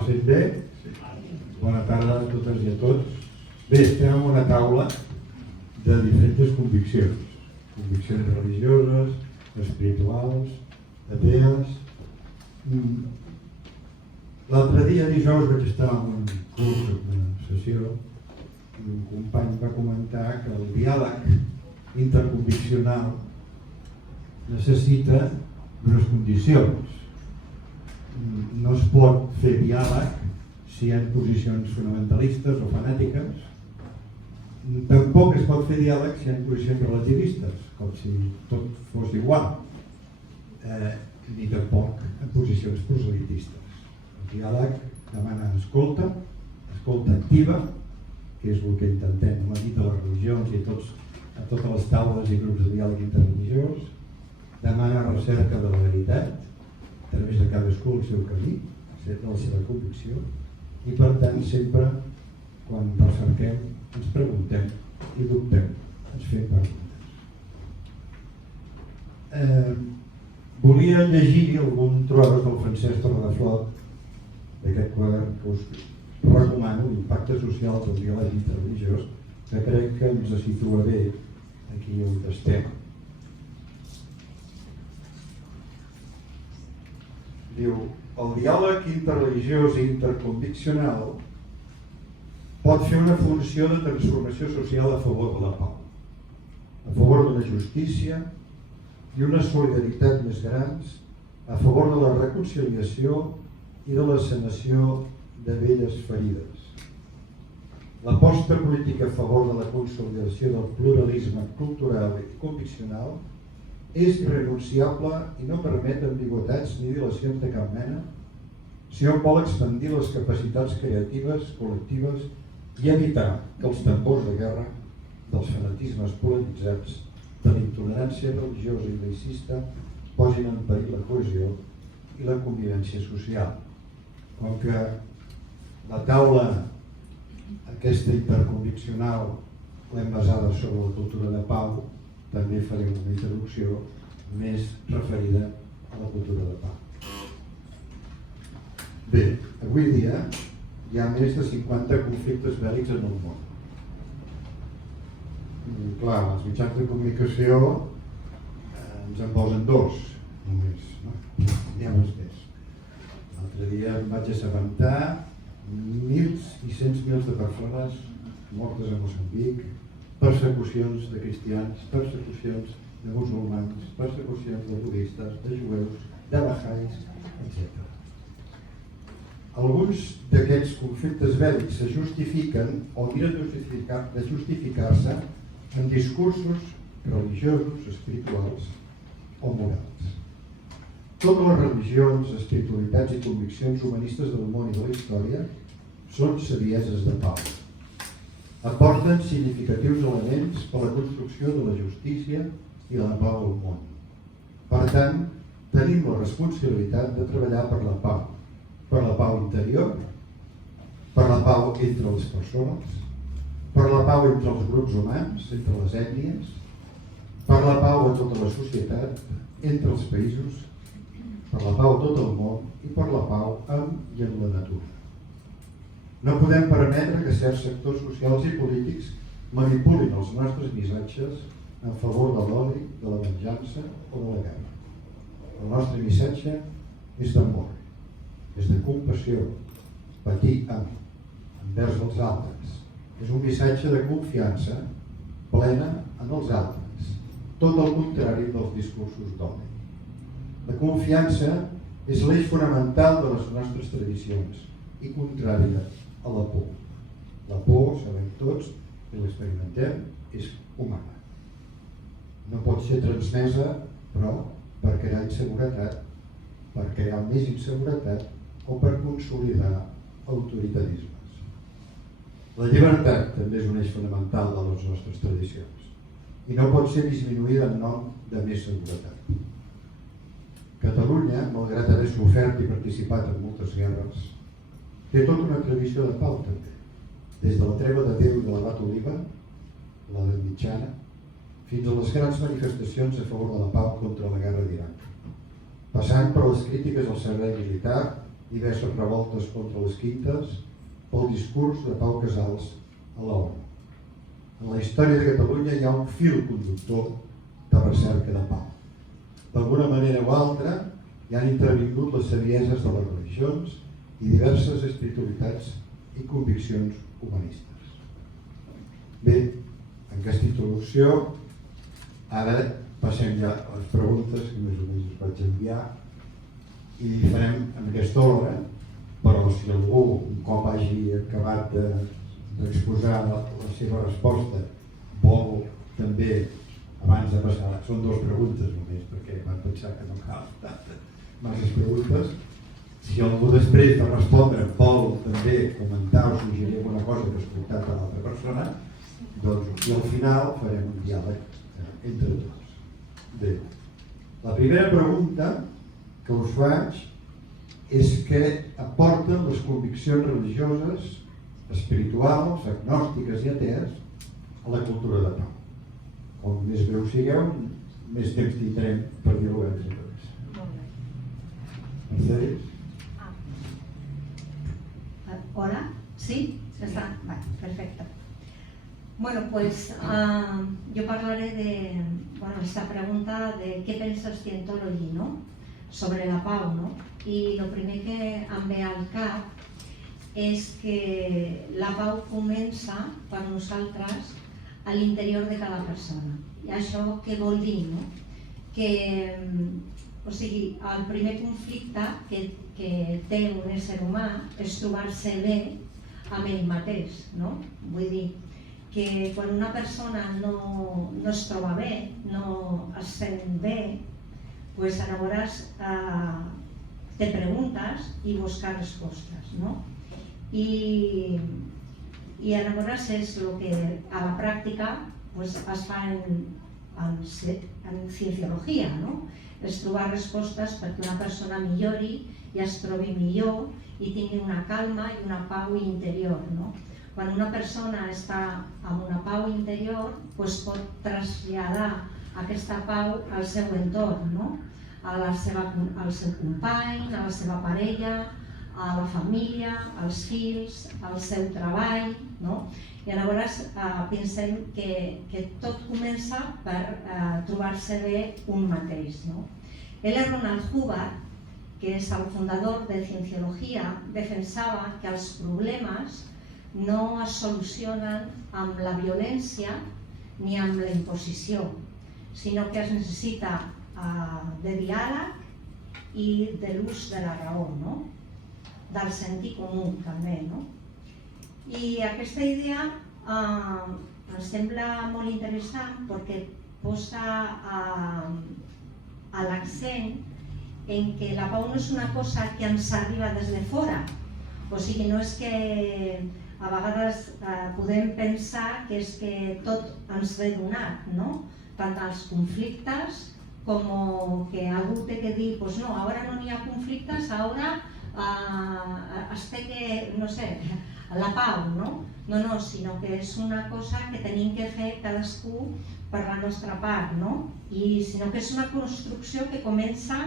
Se sent bé? Bona tarda a totes i a tots. Bé, estem en una taula de diferents conviccions. Conviccions religioses, espirituals, atees. L'altre dia, dijous, vaig estar en un curs, en una sessió, i un company va comentar que el diàleg interconviccional necessita unes condicions. No es pot fer diàleg si hi ha posicions fonamentalistes o fanàtiques. Tampoc es pot fer diàleg si hi ha posicions relativistes, com si tot fos igual, ni tampoc en posicions proselitistes. El diàleg demana escolta activa, que és el que intentem a la nit de les religions i a totes les taules i grups de diàleg interreligiós. Demana recerca de la veritat, a través de cadascú el seu camí, de la seva convicció, i per tant sempre, quan recerquem, ens preguntem i dubtem, ens fem preguntes. Volia llegir algun tros del Francesc Torredeflot, d'aquest quadern que us recomano, l'impacte social del diàleg interreligiós, que crec que ens situa bé aquí on estem. Diu, el diàleg interreligiós i interconviccional pot fer una funció de transformació social a favor de la pau, a favor de la justícia i una solidaritat més grans, a favor de la reconciliació i de la sanació de velles ferides. L'aposta política a favor de la consolidació del pluralisme cultural i conviccional és irrenunciable i no permet ambigüitats ni dilacions de cap mena si hom vol expandir les capacitats creatives, col·lectives i evitar que els tambors de guerra dels fanatismes polaritzats, de la intolerància religiosa i laïcista posin en perill la cohesió i la convivència social. Com que la taula aquesta interconviccional l'hem basada sobre la cultura de pau, també faré una introducció més referida a la cultura de pau. Bé, avui dia hi ha més de 50 conflictes bèl·lics en el món. Clar, els mitjans de comunicació ens en posen dos, només, no? N'hi ha molts més. L'altre dia em vaig assabentar 1.600.000 de persones mortes a Moçambic, persecucions de cristians, persecucions de musulmans, persecucions de budistes, de jueus, de bahais, etc. Alguns d'aquests conflictes bèl·lics se justifiquen o miren de justificar-se en discursos religiosos, espirituals o morals. Totes les religions, espiritualitats i conviccions humanistes del món i de la història són sabieses de pau. Aporten significatius elements per a la construcció de la justícia i la pau al món. Per tant, tenim la responsabilitat de treballar per la pau interior, per la pau entre les persones, per la pau entre els grups humans, entre les ètnies, per la pau a tota la societat, entre els països, per la pau a tot el món i per la pau amb i en la natura. No podem permetre que certs sectors socials i polítics manipulin els nostres missatges en favor de l'odi, de la venjança o de la guerra. El nostre missatge és d'amor, és de compassió, patir envers els altres. És un missatge de confiança plena en els altres, tot el contrari dels discursos d'odi. La confiança és l'eix fonamental de les nostres tradicions i contrària a la por. La por, sabem tots, i l'experimentem, és humana. No pot ser transmesa, però, per crear inseguretat, per crear més inseguretat o per consolidar autoritarismes. La llibertat també és un eix fonamental de les nostres tradicions i no pot ser disminuïda en nom de més seguretat. Catalunya, malgrat haver sofert i participat en moltes guerres, té tota una tradició de pau també, des de la treva de Déu de l'abat Oliva, l'edat mitjana, fins a les grans manifestacions a favor de la pau contra la guerra d'Iraq, passant per les crítiques al servei militar diverses revoltes contra les quintes, pel discurs de Pau Casals a l'ONU. En la història de Catalunya hi ha un fil conductor de recerca de pau. D'alguna manera o altra hi han intervingut les sabieses de les religions i diverses espiritualitats i conviccions humanistes. Bé, en aquesta introducció, ara passem ja a les preguntes que més o menys us vaig enviar i farem en aquesta ordre, però si algú, un cop hagi acabat d'exposar la seva resposta, vol també, abans de passar, són dues preguntes només, perquè van pensar que no cal masses preguntes, si algú després de respondre vol també comentar o suggerir alguna cosa que ha escoltat a l'altra persona, doncs aquí al final farem un diàleg entre tots. Bé, la primera pregunta que us faig és què aporten les conviccions religioses, espirituals, agnòstiques i atees a la cultura de pau. Com més breu sigueu, més temps tindrem per dialogar entre tots. Mercedes? Hola, ¿sí? ¿Está? Vale, perfecto. Bueno, pues yo hablaré de esta pregunta de qué pensa Scientology, ¿no? Sobre la pau, ¿no? Y lo primer que em ve al cap és que la pau comença per nosaltres a l'interior de cada persona. I això què vol dir, no? Que, o sigui, el primer conflicte que té un ésser humà és trobar-se bé amb ell mateix, no? Vull dir que quan una persona no es troba bé, no es sent bé, pues llavors te preguntes i busques respostes, no? I llavors és el que a la pràctica pues, es fa en cienciologia, no? És trobar respostes perquè una persona millori i es trobi millor i tingui una calma i una pau interior, no? Quan una persona està amb una pau interior, pues pot traslladar aquesta pau al seu entorn, no? Al seu company, a la seva parella, a la família, als fills, al seu treball, no? I llavors pensem que tot comença per trobar-se bé un mateix, no? L. Ronald Hubbard, que és el fundador de Cienciologia, defensava que els problemes no es solucionen amb la violència ni amb la imposició, sinó que es necessita de diàleg i de l'ús de la raó, no? Del sentit comú també, no? I aquesta idea em sembla molt interessant perquè posa l'accent en que la pau no és una cosa que ens arriba des de fora, o sigui, no és que a vegades podem pensar que és que tot ens ve donat, no? Tant els conflictes com que algú té que dir, pues no, ara no hi ha conflictes, ara es té que, no sé, la pau, no? No, sinó que és una cosa que tenim que fer cadascú per la nostra part, no? I sinó que és una construcció que comença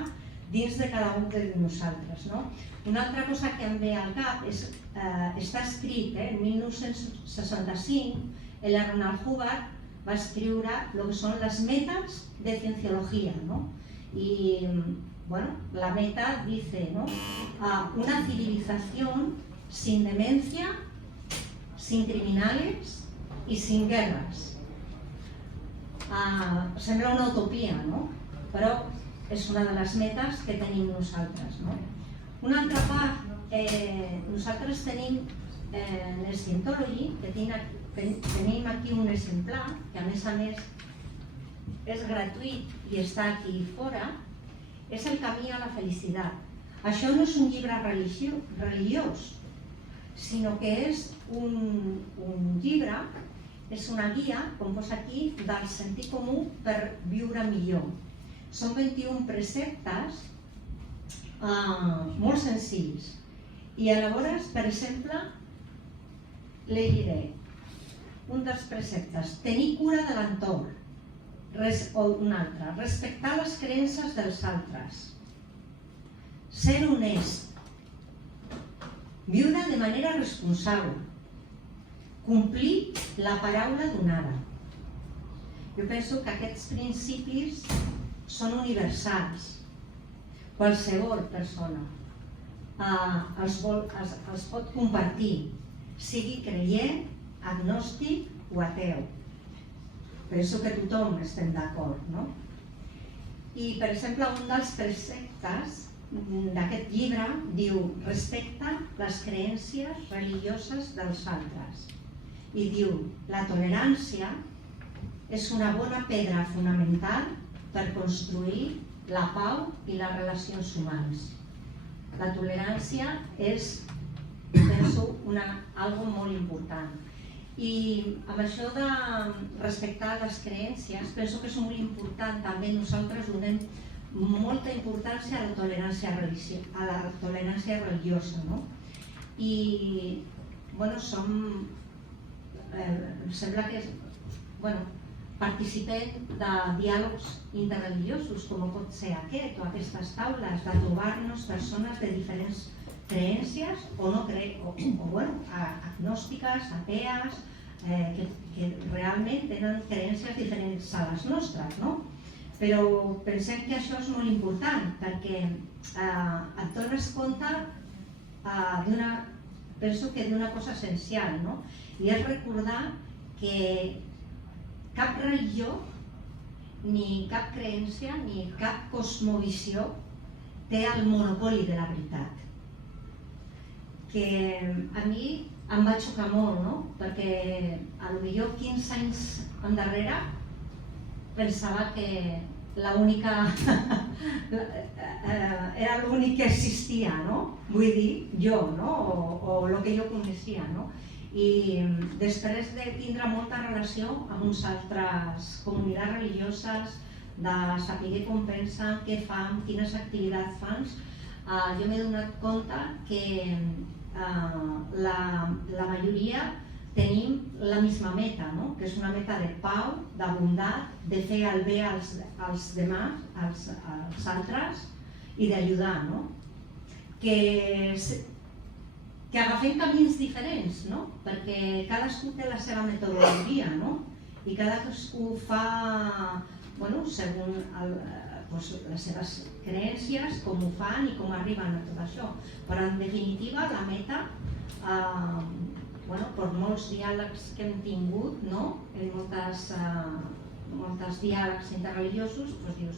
dins de cada un de nosaltres, no? Una altra cosa que em ve al cap és, està escrit, en 1965, el Ronald Hubbard va escriure el que són les metas de Cienciologia, no? Y, bueno, la meta dice, ¿no? Una civilización sin demencia, sin criminales y sin guerras. Sembla una utopia, no? Però és una de les metes que tenim nosaltres, no? Una altra part, nosaltres tenim en Scientology, que tenim aquí un exemplar, que a més és gratuït i està aquí fora, és el camí a la felicitat. Això no és un llibre religiós, sinó que és un llibre, és una guia, com posa aquí, del sentit comú per viure millor. Són 21 preceptes molt senzills. I llavors, per exemple, llegiré un dels preceptes, tenir cura de l'entorn, o un altre, respectar les creences dels altres, ser honest, viure de manera responsable, complir la paraula donada. Jo penso que aquests principis són universals. Qualsevol persona els pot compartir, sigui creient, agnòstic o ateu. Penso que tothom estem d'acord, no? I, per exemple, un dels preceptes d'aquest llibre diu: respecta les creences religioses dels altres. I diu: la tolerància és una bona pedra fonamental per construir la pau i les relacions humanes. La tolerància és, penso, algo molt important. I amb això de respectar les creences, penso que és molt important, també nosaltres donem molta importància a la tolerància religiosa, no? I, bueno, em sembla que participem de diàlegs interreligiosos, com pot ser aquest o aquestes taules, de trobar-nos persones de diferents creences o agnòstiques, atees, que realment tenen creences diferents a les nostres, no? Però pensem que això és molt important perquè et dones compte penso que d'una cosa essencial, no? I és recordar que cap religió, ni cap creença, ni cap cosmovisió té el monopoli de la veritat. Que a mi em va xocar molt, no? Perquè potser 15 anys endarrere pensava que era l'únic que existia, no? Vull dir, jo, no? O el que jo coneixia, no? I després de tindre molta relació amb uns altres comunitats religioses, de saber com pensen, què fan, quines activitats fan, jo m'he donat compte que la majoria tenim la misma meta, no? Que és una meta de pau, de bondat, de fer el bé als demás, als altres, i d'ajudar, no? Que agafem camins diferents, no? Perquè cadascú té la seva metodologia, no? I cadascú fa, segons les seves creences, com ho fan i com arriben a tot això. Però en definitiva la meta, per molts diàlegs que hem tingut, en molts diàlegs interreligiosos, dius,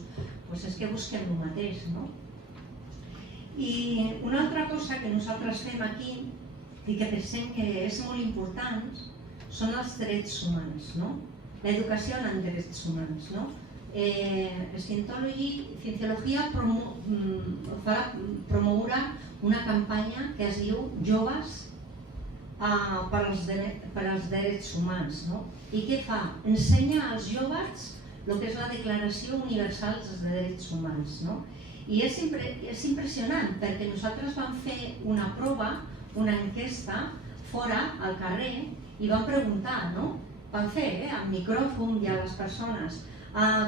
és que busquem el mateix, no? I una altra cosa que nosaltres fem aquí i que pensem que és molt important són els drets humans, l'educació en drets humans. Cienciologia promourà una campanya que es diu Joves per als drets humans. I què fa? Ensenya als joves el que és la Declaració Universal dels Drets Humans. I és impressionant perquè nosaltres vam fer una prova, una enquesta fora, al carrer, i vam preguntar, vam fer amb micròfon i a les persones: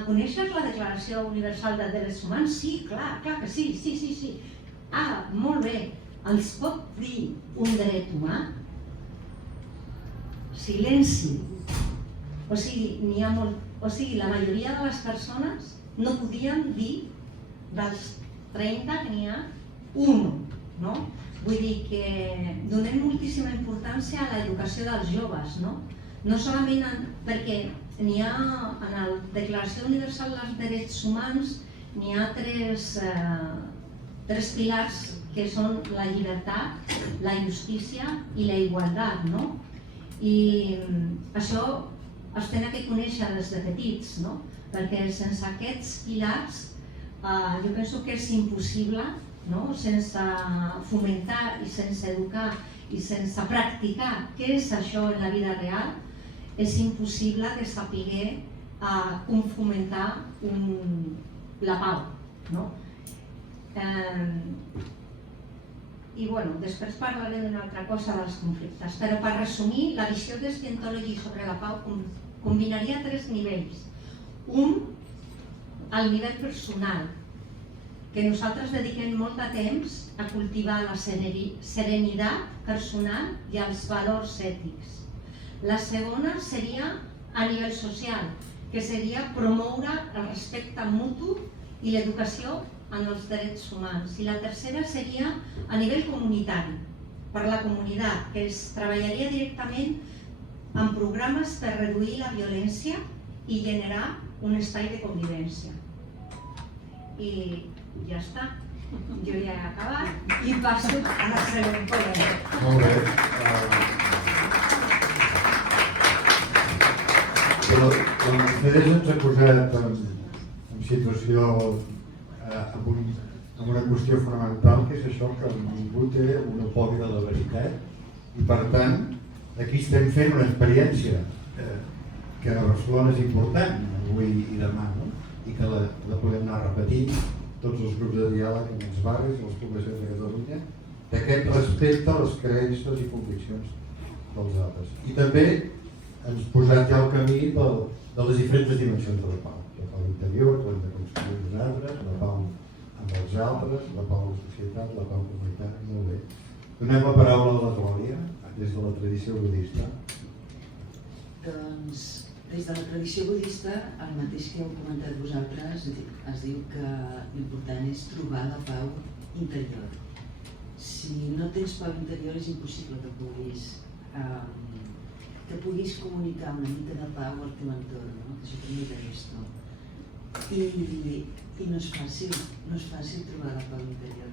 coneixes la Declaració Universal dels Drets Humans? Sí, clar que sí. Ah, molt bé, ens pot dir un dret humà? Silenci. O sigui, la majoria de les persones no podien dir dels 30 que n'hi ha un, no? Vull dir que donem moltíssima importància a l'educació dels joves, no solament perquè n'hi ha, en la Declaració Universal dels Drets Humans, n'hi ha tres pilars que són la llibertat, la justícia i la igualtat, no? I això es tenen que conèixer des de petits, perquè sense aquests pilars jo penso que és impossible, sense fomentar i sense educar i sense practicar què és això en la vida real, és impossible de saber com fomentar la pau. I després parlaré d'una altra cosa dels conflictes, però per resumir, la visió de Scientology sobre la pau combinaria 3 nivells. Un, al nivell personal, que nosaltres dediquem molt de temps a cultivar la serenitat personal i els valors ètics. La segona seria a nivell social, que seria promoure el respecte mutu i l'educació en els drets humans. I la tercera seria a nivell comunitari, per la comunitat, que es treballaria directament en programes per reduir la violència i generar un espai de convivència. I ja està. Jo ja he acabat i passo a la següent ponent. Molt bé. Però la Mercedes ens ha posat en situació, amb una qüestió fonamental, que és això, que ningú té una pòbia de la veritat i per tant aquí estem fent una experiència que a Barcelona és important avui i demà, no? I que la podem anar repetint tots els grups de diàleg en els barris, les poblacions de Catalunya, d'aquest respecte a les creences i conviccions dels altres. I també ens posat ja el camí de les diferents dimensions de la pau. La pau interior, que hem de construir nosaltres, la pau amb els altres, la pau a la societat, la pau comunitària. Molt bé. Donem la paraula a la Clàudia, des de la tradició budista. Doncs, des de la tradició budista, el mateix que heu comentat vosaltres, es diu que l'important és trobar la pau interior. Si no tens pau interior és impossible que puguis comunicar una mica de pau al teu entorn, no? Això també és tu. I no és fàcil trobar la pau interior.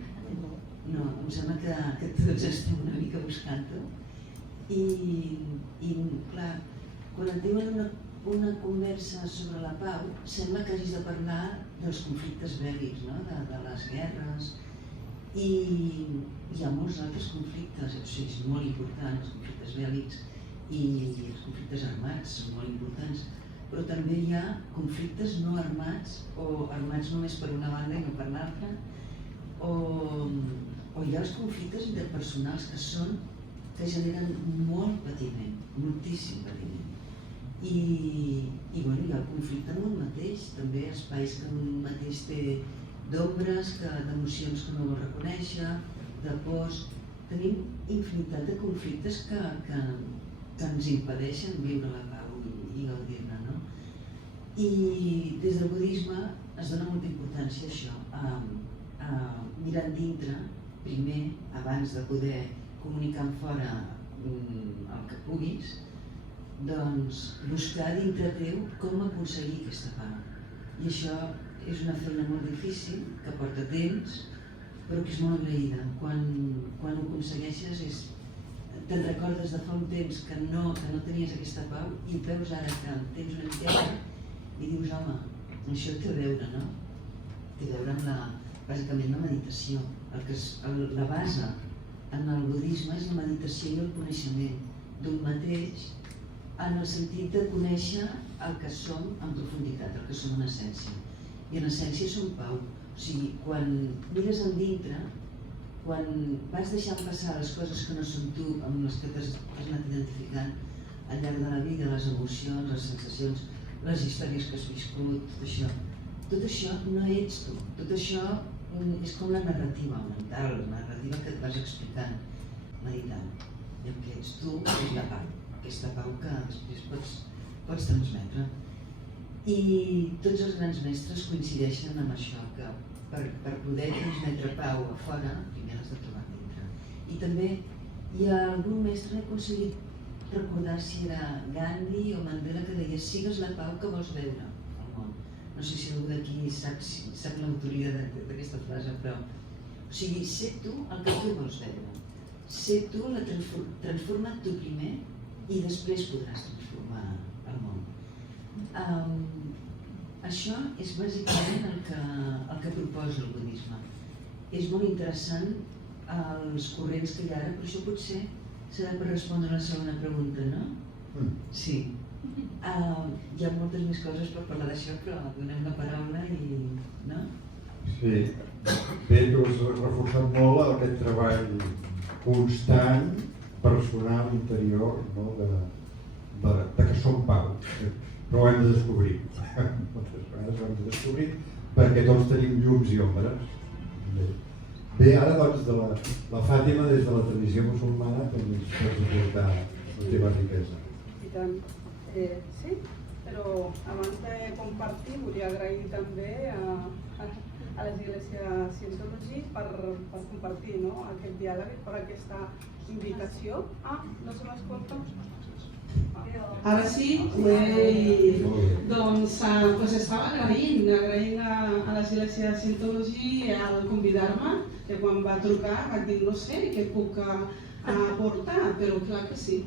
No, em sembla que tots estem una mica buscant-ho. I clar, quan et diuen una conversa sobre la pau, sembla que hagis de parlar dels conflictes bèl·lics, no? De les guerres, i hi ha molts altres conflictes, o sigui, són molt importants, els conflictes bèl·lics i els conflictes armats són molt importants, però també hi ha conflictes no armats o armats només per una banda i no per l'altra, o hi ha els conflictes interpersonals que generen molt patiment, moltíssim patiment. I hi ha el conflicte en un mateix, també espais que un mateix té d'ombres, d'emocions que no vol reconèixer, de pors. Tenim infinitat de conflictes que ens impedeixen viure la pau i gaudir-ne, no? I des del budisme es dona molta importància a això, a mirar dintre, primer, abans de poder comunicar fora el que puguis, doncs buscar dintre teu com aconseguir aquesta pau. I això és una feina molt difícil, que porta temps, però que és molt agraïda. Quan ho aconsegueixes te'n recordes de fa un temps que no tenies aquesta pau i ho veus ara que tens una miqueta i dius, home, això té a veure, no? Té a veure amb bàsicament la meditació. La base en el budisme és la meditació i el coneixement d'un mateix, en el sentit de conèixer el que som en profunditat, el que som en essència. I en essència som pau. O sigui, quan mires endintre, quan vas deixant passar les coses que no són tu, amb les que t'has anat identificant al llarg de la vida, les emocions, les sensacions, les històries que has viscut, tot això no ets tu. Tot això és com la narrativa mental, la narrativa que et vas explicant, meditant. I el que ets tu és la pau. Aquesta pau que després pots transmetre. I tots els grans mestres coincideixen amb això, que per poder transmetre pau a fora, primer l'has de trobar dintre. I també hi ha algun mestre que ha aconseguit recordar si era Gandhi o Mandela, que deia: sigues la pau que vols veure al món. No sé si algú d'aquí sap l'autoria d'aquesta frase, però... O sigui, sé tu el que tu vols veure. Sé tu, transforma't tu primer, i després podràs transformar el món. Això és bàsicament el que proposa el budisme. És molt interessant els corrents que hi ha ara, però això potser serà per respondre a la segona pregunta, no? Sí. Hi ha moltes més coses per parlar d'això, però donem la paraula i... no? Sí. Bé, tu has reforçat molt aquest treball constant, personal, interior, no? de que som pau, però ho hem de descobrir. Moltes vegades ho hem de descobrir perquè tots tenim llums i ombres Bé, ara doncs la Fàtima des de la tradició musulmana també ens pots aportar la teva riquesa. I tant. Sí, però abans de compartir volia agrair també a l'Església Scientology per compartir aquest diàleg i per aquesta invitació. No se m'escolta? Ara sí, doncs estava agraint a l'Església Scientology al convidar-me, que quan va trucar vaig dir no sé què puc aportar, però clar que sí,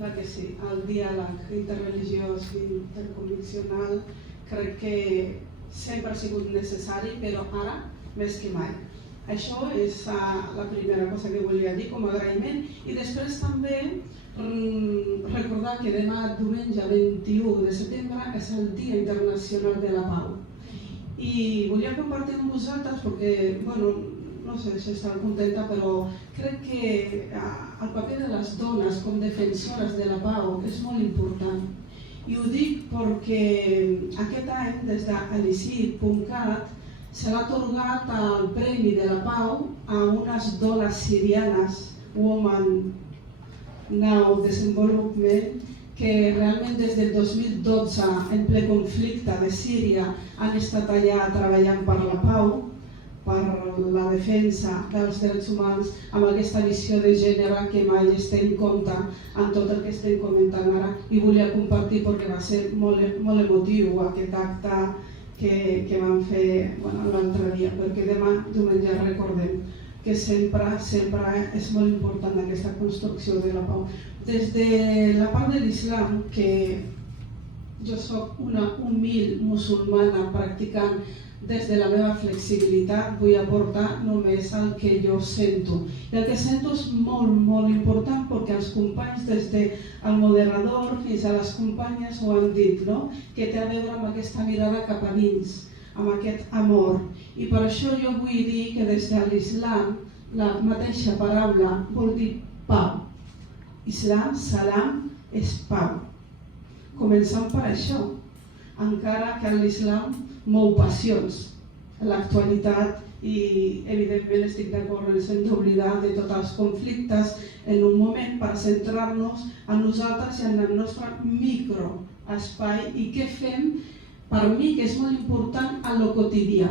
el diàleg interreligiós i interconviccional crec que sempre ha sigut necessari, però ara més que mai. Això és la primera cosa que volia dir com a agraïment i després també recordar que demà diumenge 21 de setembre és el Dia Internacional de la Pau i volia compartir amb vosaltres perquè, no sé si estarà contenta, però crec que el paper de les dones com defensores de la pau és molt important. I ho dic perquè aquest any, des d'Elisir.cat, se l'ha atorgat el Premi de la Pau a unes dones sirianes, Women Now Desenvolupment, que realment des del 2012, en ple conflicte de Síria, han estat allà treballant per la pau, per la defensa dels drets humans, amb aquesta visió de gènere que mai es té en compte en tot el que estem comentant ara. I volia compartir perquè va ser molt emotiu aquest acte que vam fer l'altre dia, perquè demà diumenge recordem que sempre és molt important aquesta construcció de la pau. Des de la part de l'islam, que jo soc una humil musulmana practicant, des de la meva flexibilitat vull aportar només el que jo sento. I el que sento és molt important perquè els companys, des del moderador fins a les companyes ho han dit, que té a veure amb aquesta mirada cap a dins, amb aquest amor. I per això jo vull dir que des de l'islam la mateixa paraula vol dir pau. Islam, salam, és pau. Començant per això, encara que l'islam mou passions en l'actualitat i evidentment estic d'acord en sense oblidar de tots els conflictes en un moment per centrar-nos en nosaltres i en el nostre microespai i què fem, per mi que és molt important, a lo quotidià.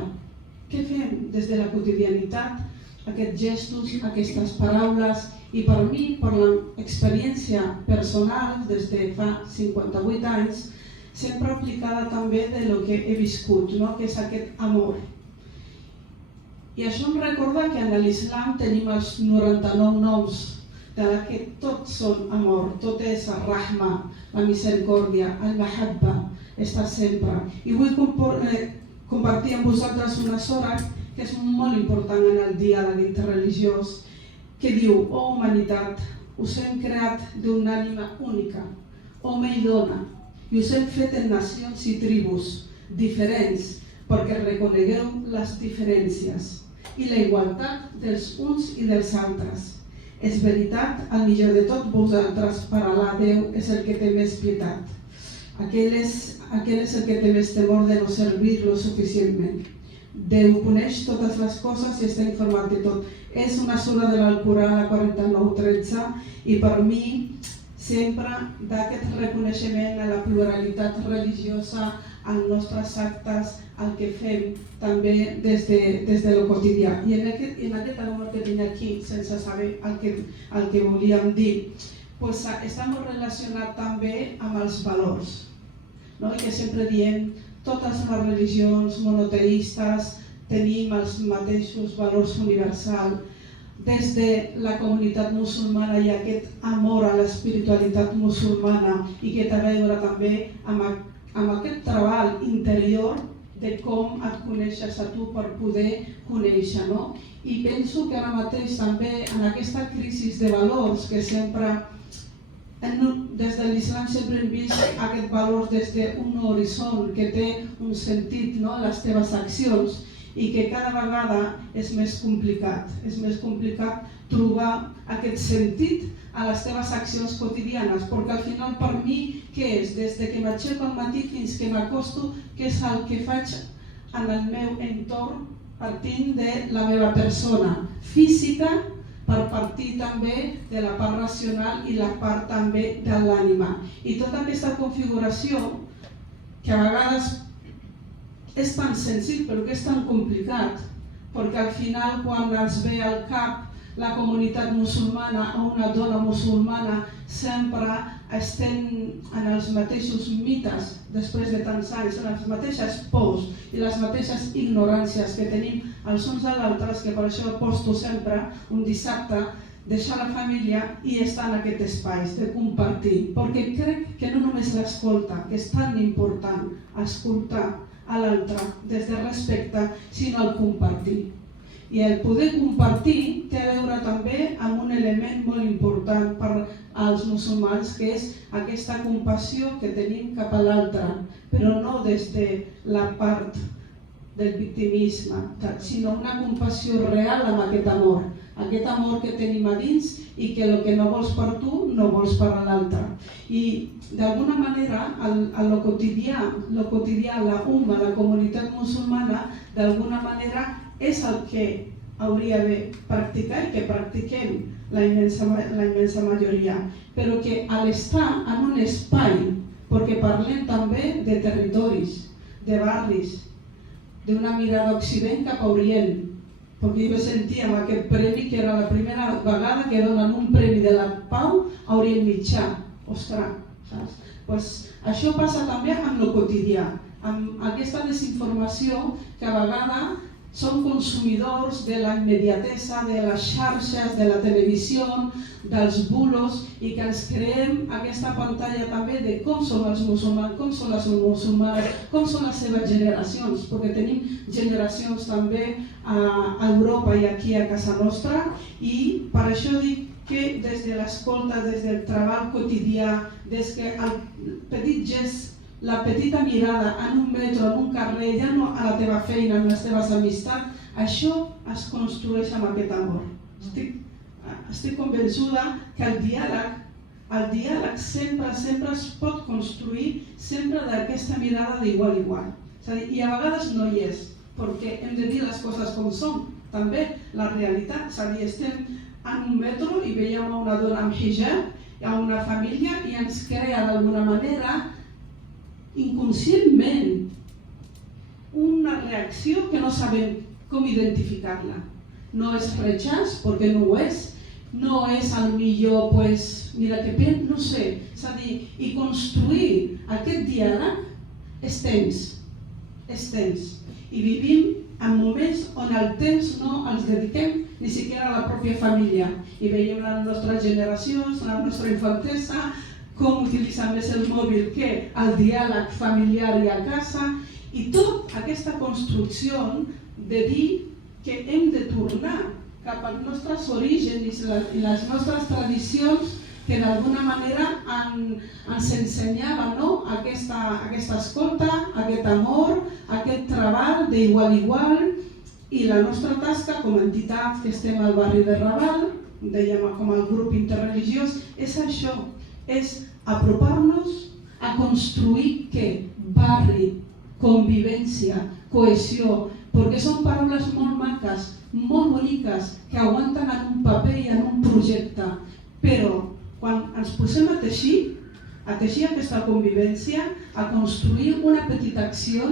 Què fem des de la quotidianitat, aquests gestos, aquestes paraules i per mi, per l'experiència personal des de fa 58 anys, sempre aplicada també de lo que he viscut, que és aquest amor. I això em recorda que en l'islam tenim els 99 noms, que tots són amor, tot és el rahma, la misericòrdia, el mahabba, està sempre. I vull compartir amb vosaltres una sora que és molt important en el diàleg interreligiós, que diu: "Oh humanitat, us hem creat d'una ànima única, home i dona, i us hem fet en nacions i tribus diferents perquè reconegueu les diferències i la igualtat dels uns i dels altres. És veritat, el millor de tot vosaltres, per Allà, Déu, és el que té més pietat. Aquell és el que té més temor de no servir-lo suficientment. Déu coneix totes les coses i està informat de tot." És una sura de l'Alcorà, la 49:13, i per mi sempre d'aquest reconeixement a la pluralitat religiosa, als nostres actes, el que fem també des de lo quotidià. I en aquest amor que tinc aquí, sense saber el que volíem dir, està molt relacionat també amb els valors. I que sempre diem, totes les religions monoteistes tenim els mateixos valors universals. Des de la comunitat musulmana hi ha aquest amor a l'espiritualitat musulmana i que té a veure també amb aquest treball interior de com et coneixes a tu per poder conèixer. I penso que ara mateix també en aquesta crisi de valors que sempre, des de l'islam sempre hem vist aquest valor des d'un horitzó que té un sentit, les teves accions, i que cada vegada és més complicat trobar aquest sentit a les teves accions quotidianes, perquè al final per mi què és? Des que m'aixeco al matí fins que m'acosto, què és el que faig en el meu entorn partint de la meva persona física, per partir també de la part racional i la part també de l'ànima. I tota aquesta configuració, que a vegades és tan senzill però que és tan complicat, perquè al final quan ens ve al cap la comunitat musulmana o una dona musulmana sempre estem en els mateixos mites després de tants anys, en les mateixes pors i les mateixes ignoràncies que tenim els uns a l'altres, que per això aposto sempre un dissabte deixar la família i estar en aquest espai de compartir, perquè crec que no només l'escolta, que és tan important escoltar a l'altre des de respecte, sinó el compartir. I el poder compartir té a veure també amb un element molt important per als musulmans, que és aquesta compassió que tenim cap a l'altre, però no des de la part del victimisme, sinó una compassió real amb aquest amor que tenim a dins i que el que no vols per tu, no vols per l'altre. I d'alguna manera, a lo quotidià, la umma, la comunitat musulmana, d'alguna manera és el que hauria de practicar i que practiquem la immensa majoria, però que a l'estar en un espai, perquè parlem també de territoris, de barris, d'una mirada occident cap a orient, perquè jo sentia amb aquest premi que era la primera vegada que donen un premi de la pau a Orient Mitjà. Ostres, saps? Pues això passa també amb el quotidià, amb aquesta desinformació que a vegades som consumidors de la immediatesa, de les xarxes, de la televisió, dels bulos, i que ens creem aquesta pantalla també de com són els musulmans, com són les musulmanes, com són les seves generacions, perquè tenim generacions també a Europa i aquí a casa nostra, i per això dic que des de l'escolta, des del treball quotidià, des que el petit gest, la petita mirada en un metro, en un carrer, ja no a la teva feina, en les teves amistats, això es construeix amb aquest amor. Estic convençuda que el diàleg sempre es pot construir sempre d'aquesta mirada d'igual a igual. És a dir, i a vegades no hi és, perquè hem de dir les coses com són. També la realitat, és a dir, estem en un metro i veiem una dona amb hijab, a una família, i ens crea d'alguna manera inconscientment una reacció que no sabem com identificar-la. No és rechaç, perquè no ho és. No és al millor, mira que pen, no sé. És a dir, i construir aquest diàleg és temps. I vivim en moments on el temps no els dediquem ni siquiera a la pròpia família. I veiem les nostres generacions, la nostra infantesa, com utilitzen més el mòbil que el diàleg familiar i a casa, i tota aquesta construcció de dir que hem de tornar cap als nostres orígens i les nostres tradicions que d'alguna manera ens ensenyaven aquesta escolta, aquest amor, aquest treball d'igual a igual, i la nostra tasca com a entitat que estem al barri de Raval, dèiem com el grup interreligiós, és això, és apropar-nos a construir què? Barri, convivència, cohesió, perquè són paraules molt maques, molt boniques, que aguanten en un paper i en un projecte, però quan ens posem a teixir aquesta convivència, a construir una petita acció,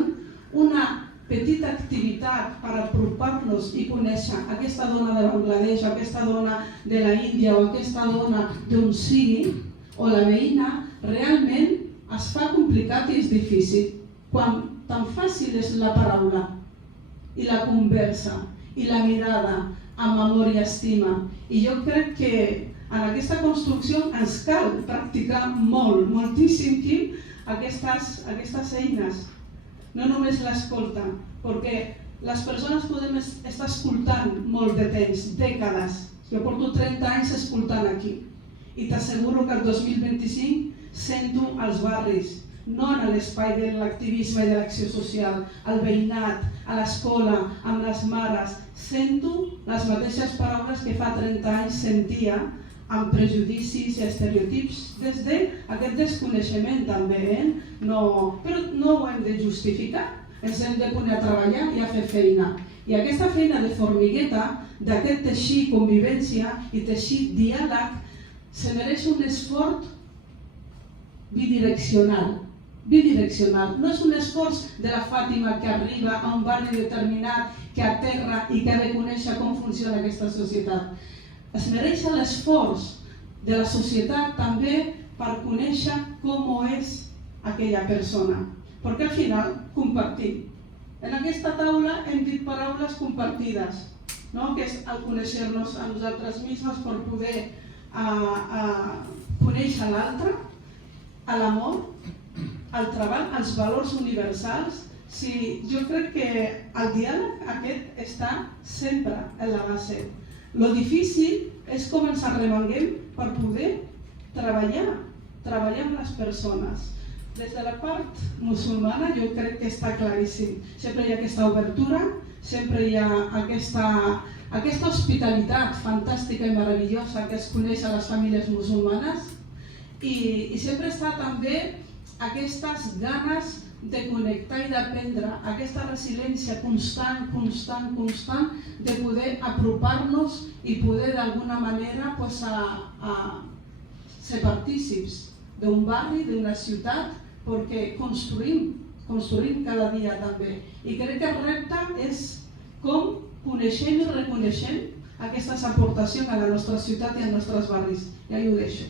una petita activitat per apropar-nos i conèixer aquesta dona de Bangladesh, aquesta dona de la Índia o aquesta dona d'on sigui, o la veïna, realment es fa complicat i és difícil. Quan tan fàcil és la paraula i la conversa i la mirada amb amor i estima. I jo crec que en aquesta construcció ens cal practicar moltíssim aquestes eines. No només l'escolta, perquè les persones podem estar escoltant molt de temps, dècades. Jo porto 30 anys escoltant aquí i t'asseguro que el 2025 sento als barris, no en l'espai de l'activisme i de l'acció social, al veïnat, a l'escola, amb les mares, sento les mateixes paraules que fa 30 anys sentia, amb prejudicis i estereotips, des d'aquest desconeixement també, però no ho hem de justificar. ens hem de posar a treballar i a fer feina. I aquesta feina de formigueta, d'aquest teixir convivència i teixir diàleg, se mereix un esforç bidireccional. Bidireccional. No és un esforç de la Fàtima que arriba a un barri determinat, que aterra i que ha de conèixer com funciona aquesta societat. Es mereix l'esforç de la societat també per conèixer com és aquella persona. Perquè al final compartim. En aquesta taula hem dit paraules compartides, no? Que és el conèixer-nos a nosaltres mismes per poder conèixer l'altre, l'amor, el treball, els valors universals. Sí, jo crec que el diàleg aquest està sempre en la base. Lo difícil és com ens arremanguem per poder treballar amb les persones. Des de la part musulmana jo crec que està claríssim. Sempre hi ha aquesta obertura, sempre hi ha aquesta hospitalitat fantàstica i meravellosa que es coneix a les famílies musulmanes i sempre està també aquestes ganes de connectar i d'aprendre, aquesta resiliència constant, de poder apropar-nos i poder d'alguna manera ser partícips d'un barri, d'una ciutat, perquè construïm cada dia també. I crec que el repte és com coneixem i reconeixem aquestes aportacions a la nostra ciutat i als nostres barris. I ahí ho deixo.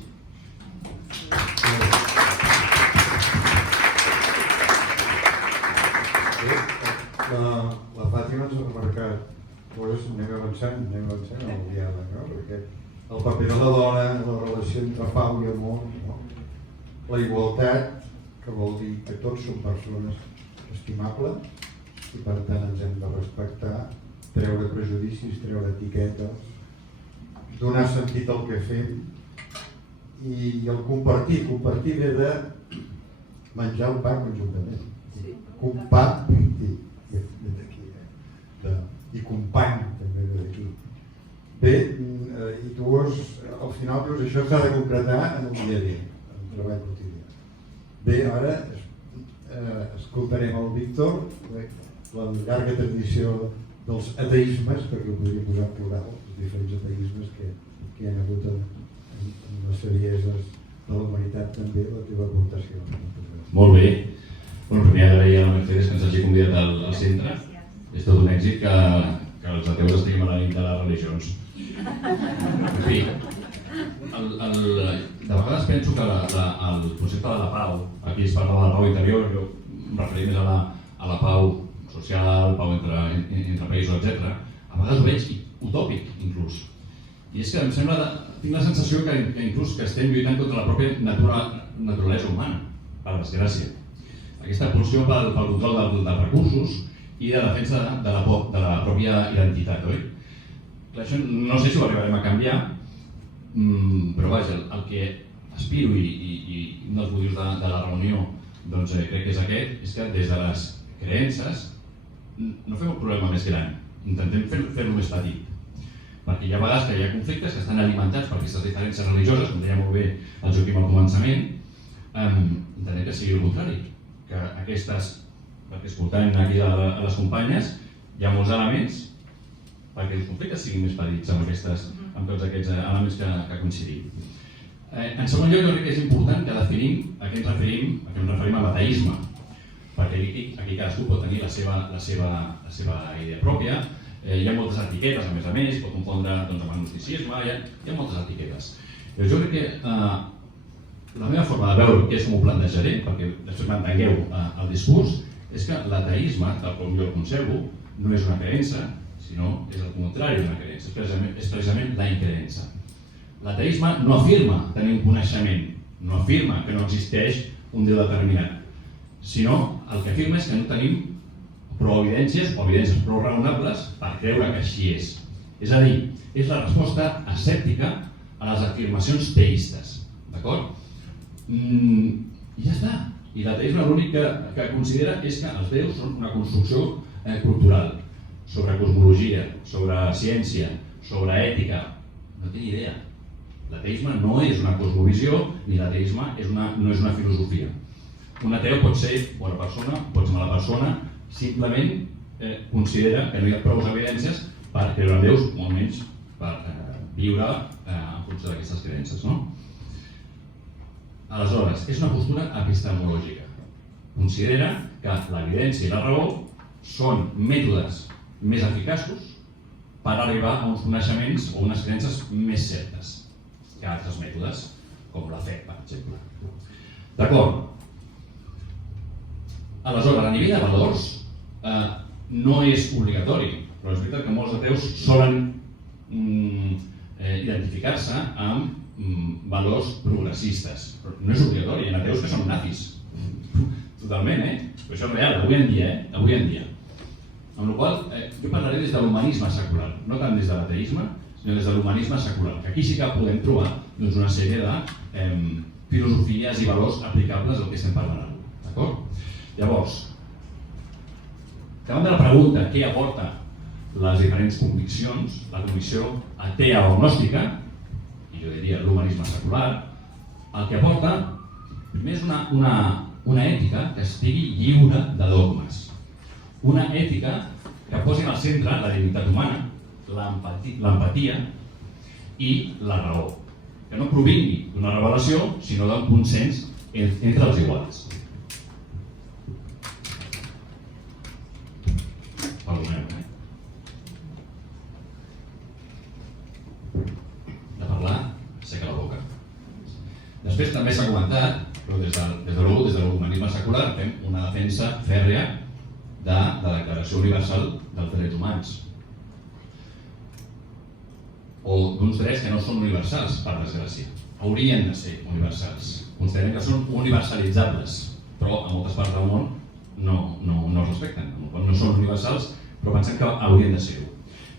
La Fàtima ens ha remarcat, doncs anem avançant en el diàleg, no? Perquè el paper de la dona, la relació entre pau i amor, no? La igualtat, que vol dir que tots som persones estimables i per tant ens hem de respectar, treure prejudicis, treure etiquetes, donar sentit al que fem i el compartir ve de menjar el pa conjuntament. Compartir, ve d'aquí, i company també ve d'aquí. Bé, i tu al final dius això s'ha de concretar en el dia a dia, en el treball quotidià. Bé, ara escoltarem el Víctor, la llarga tradició dels ateismes, perquè ho podria posar en plural, els diferents ateismes que hi ha hagut en les serieses de la humanitat també, la teva aportació. Molt bé. Primer agrair a la Mercedes que ens hagi convidat al centre. És tot un èxit que els ateus estiguem a la nit de les religions. En fi, de vegades penso que el concepte de la pau, aquí es parla de la pau interior, jo em referia més a la pau social, pau entre països, etc. A vegades ho veig utòpic, inclús. I és que em sembla, tinc la sensació que inclús que estem lluitant contra la pròpia naturalesa humana, per desgràcia. Aquesta pulsió pel control dels recursos i de defensa de la pròpia identitat, oi? Això no sé si ho arribarem a canviar, però vaja, el que aspiro i un dels motius de la reunió crec que és aquest, és que des de les creences no fem un problema més gran, intentem fer-lo més petit. Perquè hi ha vegades que hi ha conflictes que estan alimentats per aquestes diferències religioses, com deia molt bé el Joaquim al començament, intentem que sigui el contrari, que aquestes, perquè escoltant aquí a les companyes, hi ha molts elements perquè els conflictes siguin més petits amb tots aquests elements que coincidim. En segon lloc, jo crec que és important que definim a què ens referim amb ateisme, perquè aquí cadascú pot tenir la seva idea pròpia, hi ha moltes etiquetes a més, pot confondre amb el gnosticisme, hi ha moltes etiquetes. Però jo crec que la meva forma de veure, que és com ho plantejaré, perquè després m'entengueu el discurs, és que l'ateisme, tal com jo el conservo, no és una creença, sinó és el contrari d'una creença, és precisament la increença. L'ateisme no afirma tenir un coneixement, no afirma que no existeix un Déu determinat, sinó el que afirma és que no tenim prou evidències o evidències prou raonables per creure que així és. És a dir, és la resposta escèptica a les afirmacions teistes, d'acord? I ja està. I l'ateisme l'únic que considera és que els déus són una construcció cultural, sobre cosmologia, sobre ciència, sobre ètica. No té ni idea. L'ateisme no és una cosmovisió ni l'ateisme no és una filosofia. Un ateu pot ser bona persona, pot ser mala persona, simplement considera que no hi ha prou evidències per creure en Déus, molt menys per viure en funció d'aquestes creences, no? Aleshores, és una postura epistemològica. Considera que l'evidència i la raó són mètodes més eficaços per arribar a uns coneixements o unes creences més certes que altres mètodes, com la fe, per exemple. D'acord? Aleshores, a nivell de valors, no és obligatori, però és veritat que molts ateus solen identificar-se amb valors progressistes. Però no és obligatori, hi ha ateus que són nazis. Totalment, però això és real, avui en dia. Amb la qual cosa, jo parlaré des de l'humanisme secular, no tant des de l'ateisme, sinó des de l'humanisme secular, que aquí sí que podem trobar una sèrie de filosofies i valors aplicables al que estem parlant. D'acord? Llavors, davant de la pregunta què aporta les diferents conviccions, la convicció atea o agnòstica, i jo diria l'humanisme secular, el que aporta primer és una ètica que estigui lliure de dogmes. Una ètica que posi al centre la dignitat humana, l'empatia i la raó, que no provingui d'una revelació, sinó d'un consens entre els iguals. Perdoneu, de parlar, seca la boca. Després també s'ha comentat, però des de l'humanisme secular fem una defensa fèrrea de la Declaració Universal dels Drets Humans, o d'uns drets que no són universals, per desgràcia. Haurien de ser universals. Considerem que són universalitzables, però a moltes parts del món no es respecten. No són universals, però pensem que haurien de ser-ho.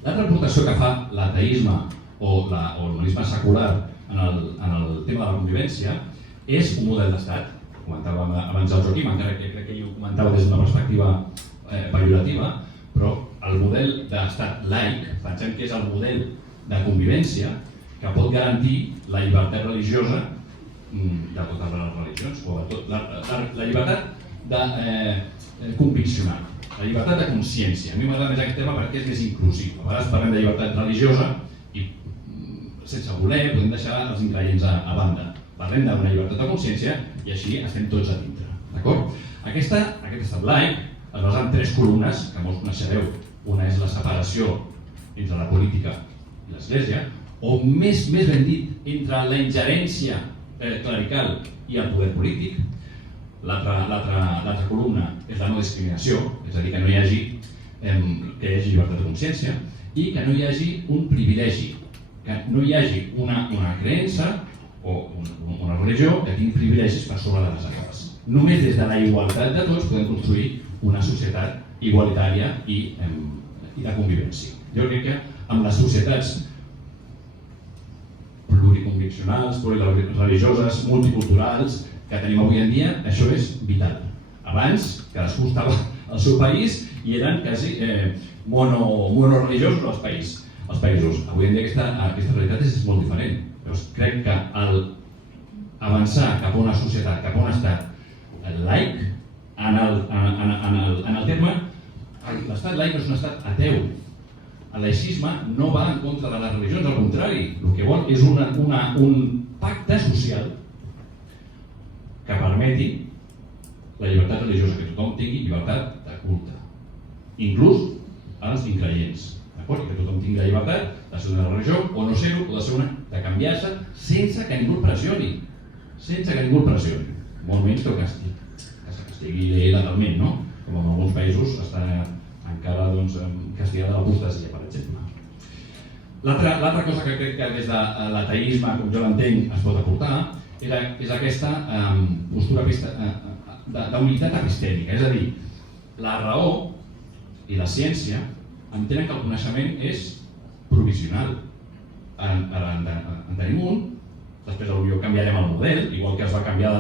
L'altra aportació que fa l'ateisme o l'humanisme secular en el tema de la convivència és un model d'estat. Comentava abans el Joaquim, encara que crec que ell ho comentava des d'una perspectiva pejorativa, però el model d'estat laic, pensem que és el model de convivència que pot garantir la llibertat religiosa de totes les religions, o la llibertat de conviccionar, la llibertat de consciència. A mi m'agrada més aquest tema perquè és més inclusiu. A vegades parlem de llibertat religiosa i sense voler podem deixar els increients a banda. Parlem d'una llibertat de consciència i així estem tots a dintre. D'acord? Aquest estat laic es basa en 3 columnes que molts coneixereu. Una és la separació entre la política i l'Església, o més ben dit, entre la ingerència clerical i el poder polític. L'altra columna és la no discriminació, és a dir, que no hi hagi llibertat de consciència i que no hi hagi un privilegi, que no hi hagi una creença o una religió que tingui privilegis per sobre de les altres. Només des de la igualtat de tots podem construir una societat igualitària i de convivència. Jo crec que amb les societats pluriconviccionals, plurireligioses, multiculturals que tenim avui en dia, això és vital. Abans, cadascú estava al seu país i eren quasi monoreligiosos els països. Avui en dia aquesta realitat és molt diferent. Llavors, crec que avançar cap a una societat, cap a un estat laic, en el terme, l'estat laic no és un estat ateu. El laïcisme no va en contra de les religions, al contrari, el que vol és un pacte social que permeti la llibertat religiosa, que tothom tingui llibertat de culte, inclús els increients, d'acord? Que tothom tingui la llibertat de ser una religió o no ser-ho, o de ser de canviar-se sense que ningú el pressioni, molt menys que estigui legalment, no? Com en alguns països està encara castigada l'apostasia, per exemple. L'altra cosa que crec que des de l'ateisme, com jo l'entenc, es pot aportar és aquesta postura d'unitat epistèmica, és a dir, la raó i la ciència entenen que el coneixement és provisional. En tenim un, després potser canviarem el model, igual que es va canviar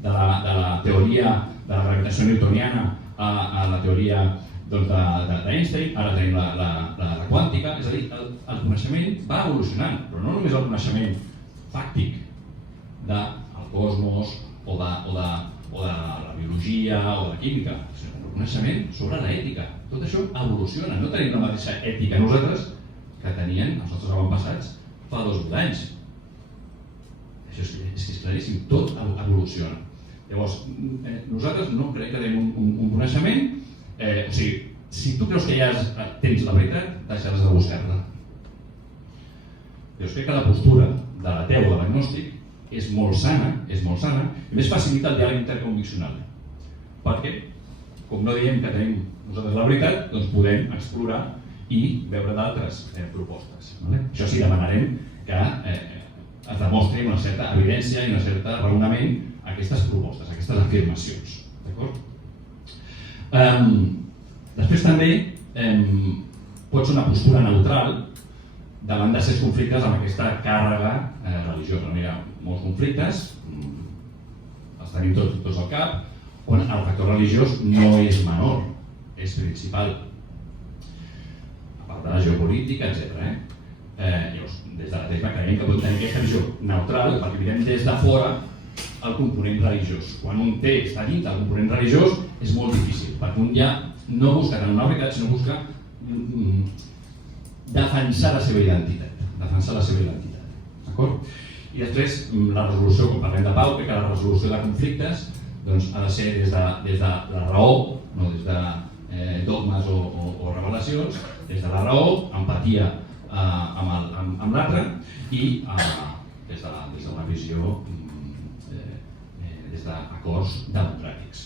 de la teoria de la gravitació newtoniana a la teoria d'Einstein, ara tenim la quàntica, és a dir, el coneixement va evolucionant, però no només el coneixement fàctic del cosmos o de la biologia o de la química, sinó coneixement sobre l'ètica. Tot això evoluciona, no tenim la mateixa ètica nosaltres que tenien els nostres avantpassats fa 2.000 anys. Això és claríssim, tot evoluciona. Llavors, nosaltres no crec que tenim un coneixement, o sigui, si tu creus que ja tens la veritat, deixaràs de buscar-la. Jo crec que la postura de l'ateu o de l'agnòstic és molt sana, i més facilita el diàleg interconviccional. Perquè, com no diem que tenim nosaltres la veritat, doncs podem explorar i veure d'altres propostes. Això sí, demanarem que es demostri una certa evidència i un cert raonament a aquestes propostes, a aquestes afirmacions. Després també pot ser una postura neutral davant de certs conflictes amb aquesta càrrega religiosa. Hi ha molts conflictes, els tenim tots al cap, on el factor religiós no és menor, és principal, a part de la geopolítica, etc. Llavors, des de l'ateisme creiem que pot tenir aquesta visió neutral, perquè mirem des de fora el component religiós. Quan un està dins del component religiós és molt difícil, perquè un ja no busca tant una veritat, sinó busca defensar la seva identitat. D'acord? I després, la resolució, quan parlem de pau, crec que la resolució de conflictes ha de ser des de la raó, no des de dogmes o revelacions, des de la raó, empatia amb l'altre i des d'una visió, des d'acords democràtics.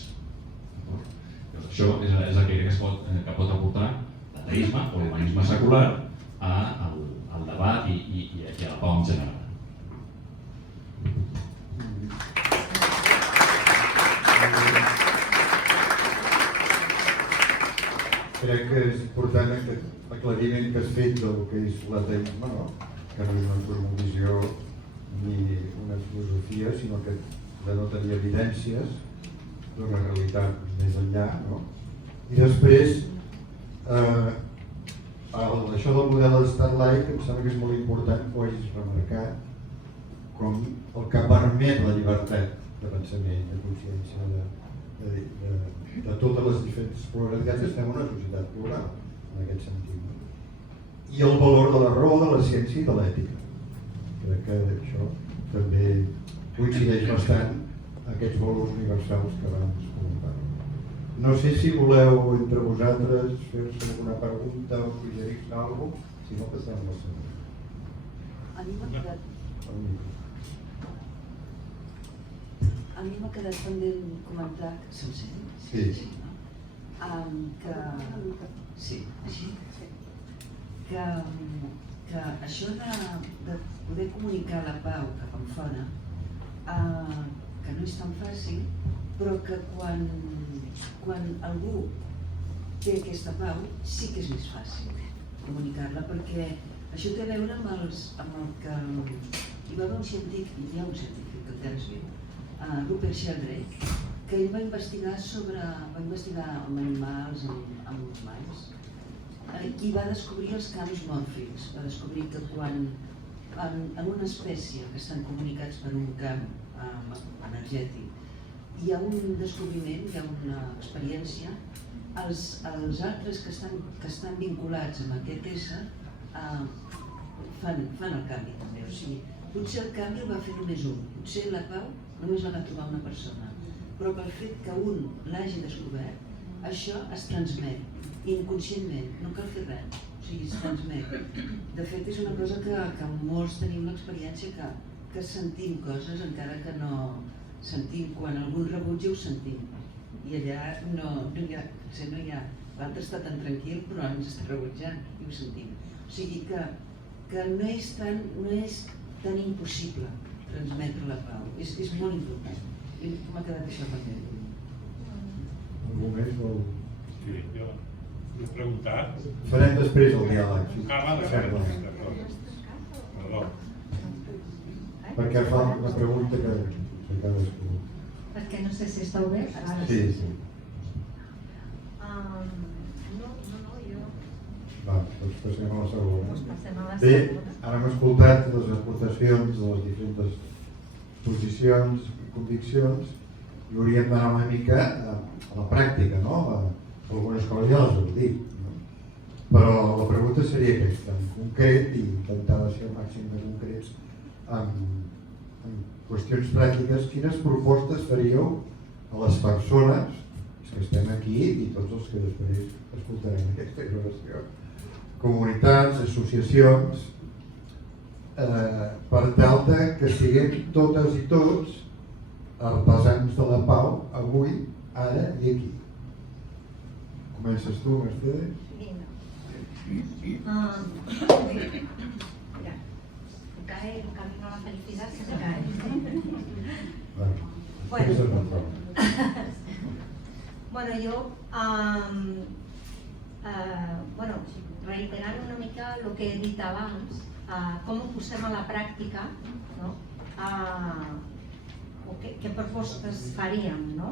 Això és el que crec que pot aportar l'ateisme o l'humanisme secular al debat i a la pau en general. Crec que és important aquest aclariment que has fet del que és l'ateisme, que no és una cosmovisió ni una filosofia, sinó que de no tenir evidències d'una realitat més enllà. I després, això del model d'estat laic em sembla que és molt important que ho hagis remarcat com el que permet la llibertat de pensament, de consciència, de totes les diferents pluralitats. Estem en una societat plural, en aquest sentit. I el valor de la raó, de la ciència i de l'ètica. Crec que això també coincideix bastant aquests valors universals que abans comentàvem. No sé si voleu entre vosaltres fer-vos alguna pregunta o suggerir-vos alguna cosa, si no passem a la segona. A mi m'ha quedat pendent comentar que se'm sent? Sí. Que això de poder comunicar la pau cap enfora, que no és tan fàcil, però que quan algú té aquesta pau sí que és més fàcil comunicar-la, perquè això té a veure amb el que hi va haver un científic, hi ha un científic que encara es viu, Rupert Sheldrake, que ell va investigar amb animals, amb humans, i va descobrir els camps mòrfics. Va descobrir que quan en una espècie que estan comunicats per un camp energètic hi ha un descobriment, hi ha una experiència, els altres que estan vinculats amb aquest ésser fan el canvi també. O sigui, potser el canvi el va fer només un, potser la pau només la va trobar una persona, però pel fet que un l'hagi descobert, això es transmet inconscientment, no cal fer res, o sigui, es transmet. De fet, és una cosa que molts tenim l'experiència que sentim coses encara que no sentim, quan algun rebutja ho sentim, i allà no hi ha, l'altre està tan tranquil però ens està rebutjant i ho sentim. O sigui que no és tan impossible transmetre la pau, és molt important. I m'ha quedat això pendent. Algú més vol? Sí, jo he preguntat. Farem després el diàleg. Perdó. Perquè fa una pregunta que cadascú. Perquè no sé si està obert. Sí. No, jo... Va, doncs passem a la segona. Passem a la Bé, segona. ara hem escoltat les aportacions de les diferents posicions i conviccions i hauríem d'anar una mica a la pràctica, no? Algunes coses ja les heu dit, no? Però la pregunta seria aquesta, en concret, i intentar ser el màxim de concrets en qüestions pràctiques, quines propostes faríeu a les persones que estem aquí i tots els que després escoltarem aquesta gravació, comunitats, associacions, per tal que siguem totes i tots artesans de la pau avui, ara i aquí. Comences tu, Mercedes? Mira, cae el camino a la felicidad, se cae. Bueno, jo, reiterant una mica el que he dit abans, com ho posem a la pràctica, no? O què propostes faríem, no?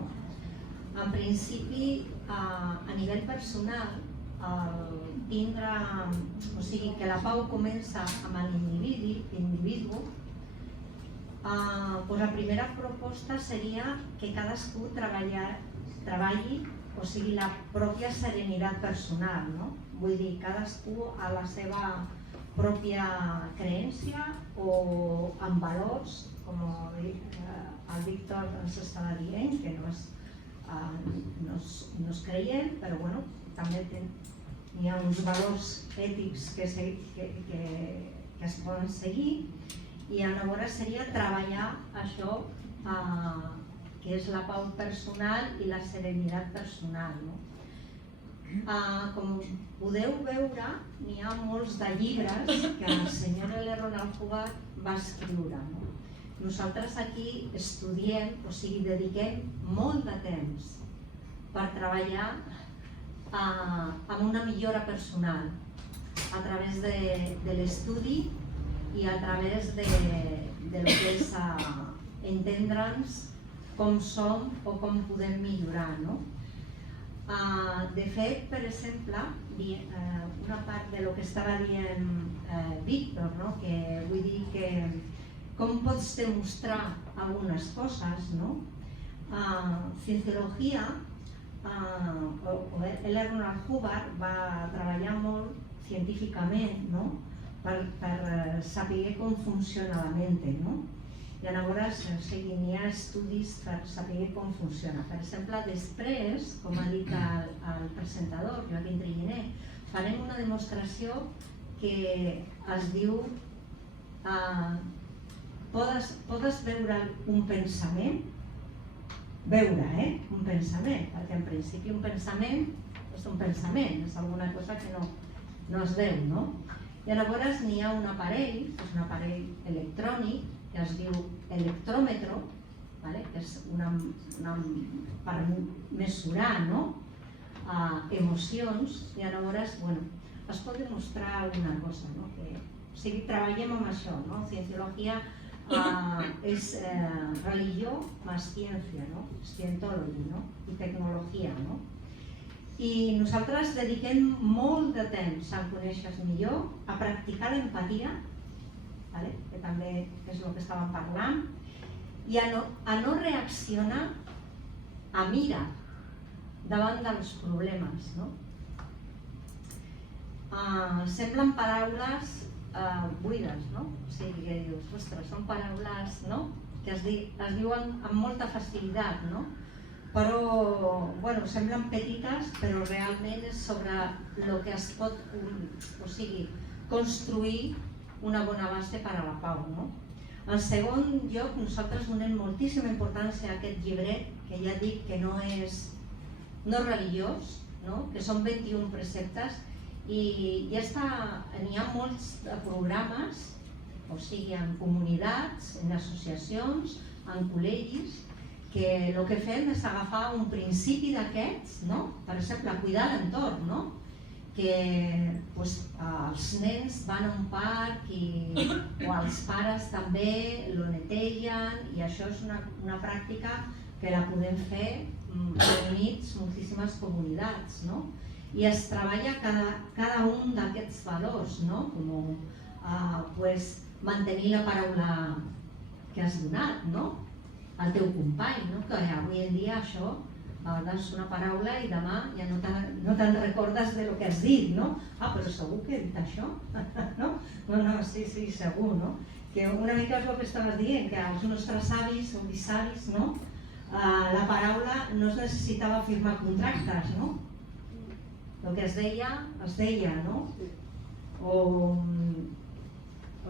En principi, a nivell personal, tindre, o sigui, que la pau comença amb l'individu, la primera proposta seria que cadascú treballi, o sigui, la pròpia serenitat personal, no? Vull dir, cadascú a la seva pròpia creència o amb valors, com el Víctor ens estava dient, que no és creient, però bueno, també hi ha uns valors ètics que es poden seguir, i llavors seria treballar això que és la pau personal i la serenitat personal, no? Com podeu veure, n'hi ha molts de llibres que el senyor L. Ronald Hubbard va escriure, no? Nosaltres aquí estudiem, o sigui, dediquem molt de temps per treballar amb una millora personal a través de l'estudi i a través de lo que és entendre'ns com som o com podem millorar, no? De fet, per exemple, una part de lo que estava dient Víctor, no? Que vull dir que com pots demostrar algunes coses, no? Cienciologia, L. Ronald Hubbard va treballar molt científicament, no? Per saber com funciona la mente, no? I llavors n'hi ha estudis per saber com funciona. Per exemple, després, com ha dit el presentador, Joaquim Trilliner, farem una demostració que es diu podes veure un pensament, un pensament, perquè en principi un pensament és un pensament, és alguna cosa que no es veu, no? I llavors n'hi ha un aparell, és un aparell electrònic, que es diu electròmetre, que és per mesurar emocions, i llavors es pot demostrar alguna cosa. O sigui, treballem amb això, cienciologia és religió més ciència, scientology i tecnologia. I nosaltres dediquem molt de temps a conèixer-nos millor, a practicar l'empatia, que també és el que estàvem parlant, i a no reaccionar amb ira davant dels problemes. Semblen paraules buides, no? O sigui, que dius, ostres, són paraules que es diuen amb molta facilitat, no? Però, semblen petites, però realment és sobre el que es pot, construir una bona base per a la pau. En segon lloc, nosaltres donem moltíssima importància a aquest llibret, que ja dic que no és religiós, que són 21 preceptes, i ja n'hi ha molts programes, o sigui, en comunitats, en associacions, en col·legis, que el que fem és agafar un principi d'aquests, per exemple, cuidar l'entorn, que els nens van a un parc o els pares també lo netegen, i això és una pràctica que la podem fer reunits moltíssimes comunitats, i es treballa cada un d'aquests valors, com mantenir la paraula que has donat, al teu company, no? Que avui en dia això, a vegades una paraula i demà ja no te'n recordes de lo que has dit, no? Ah, però segur que he dit això, no? No, sí, segur, no? Que una mica és el que estaves dient, que els nostres avis o bisavis, no? La paraula no es necessitava firmar contractes, no? El que es deia, no? O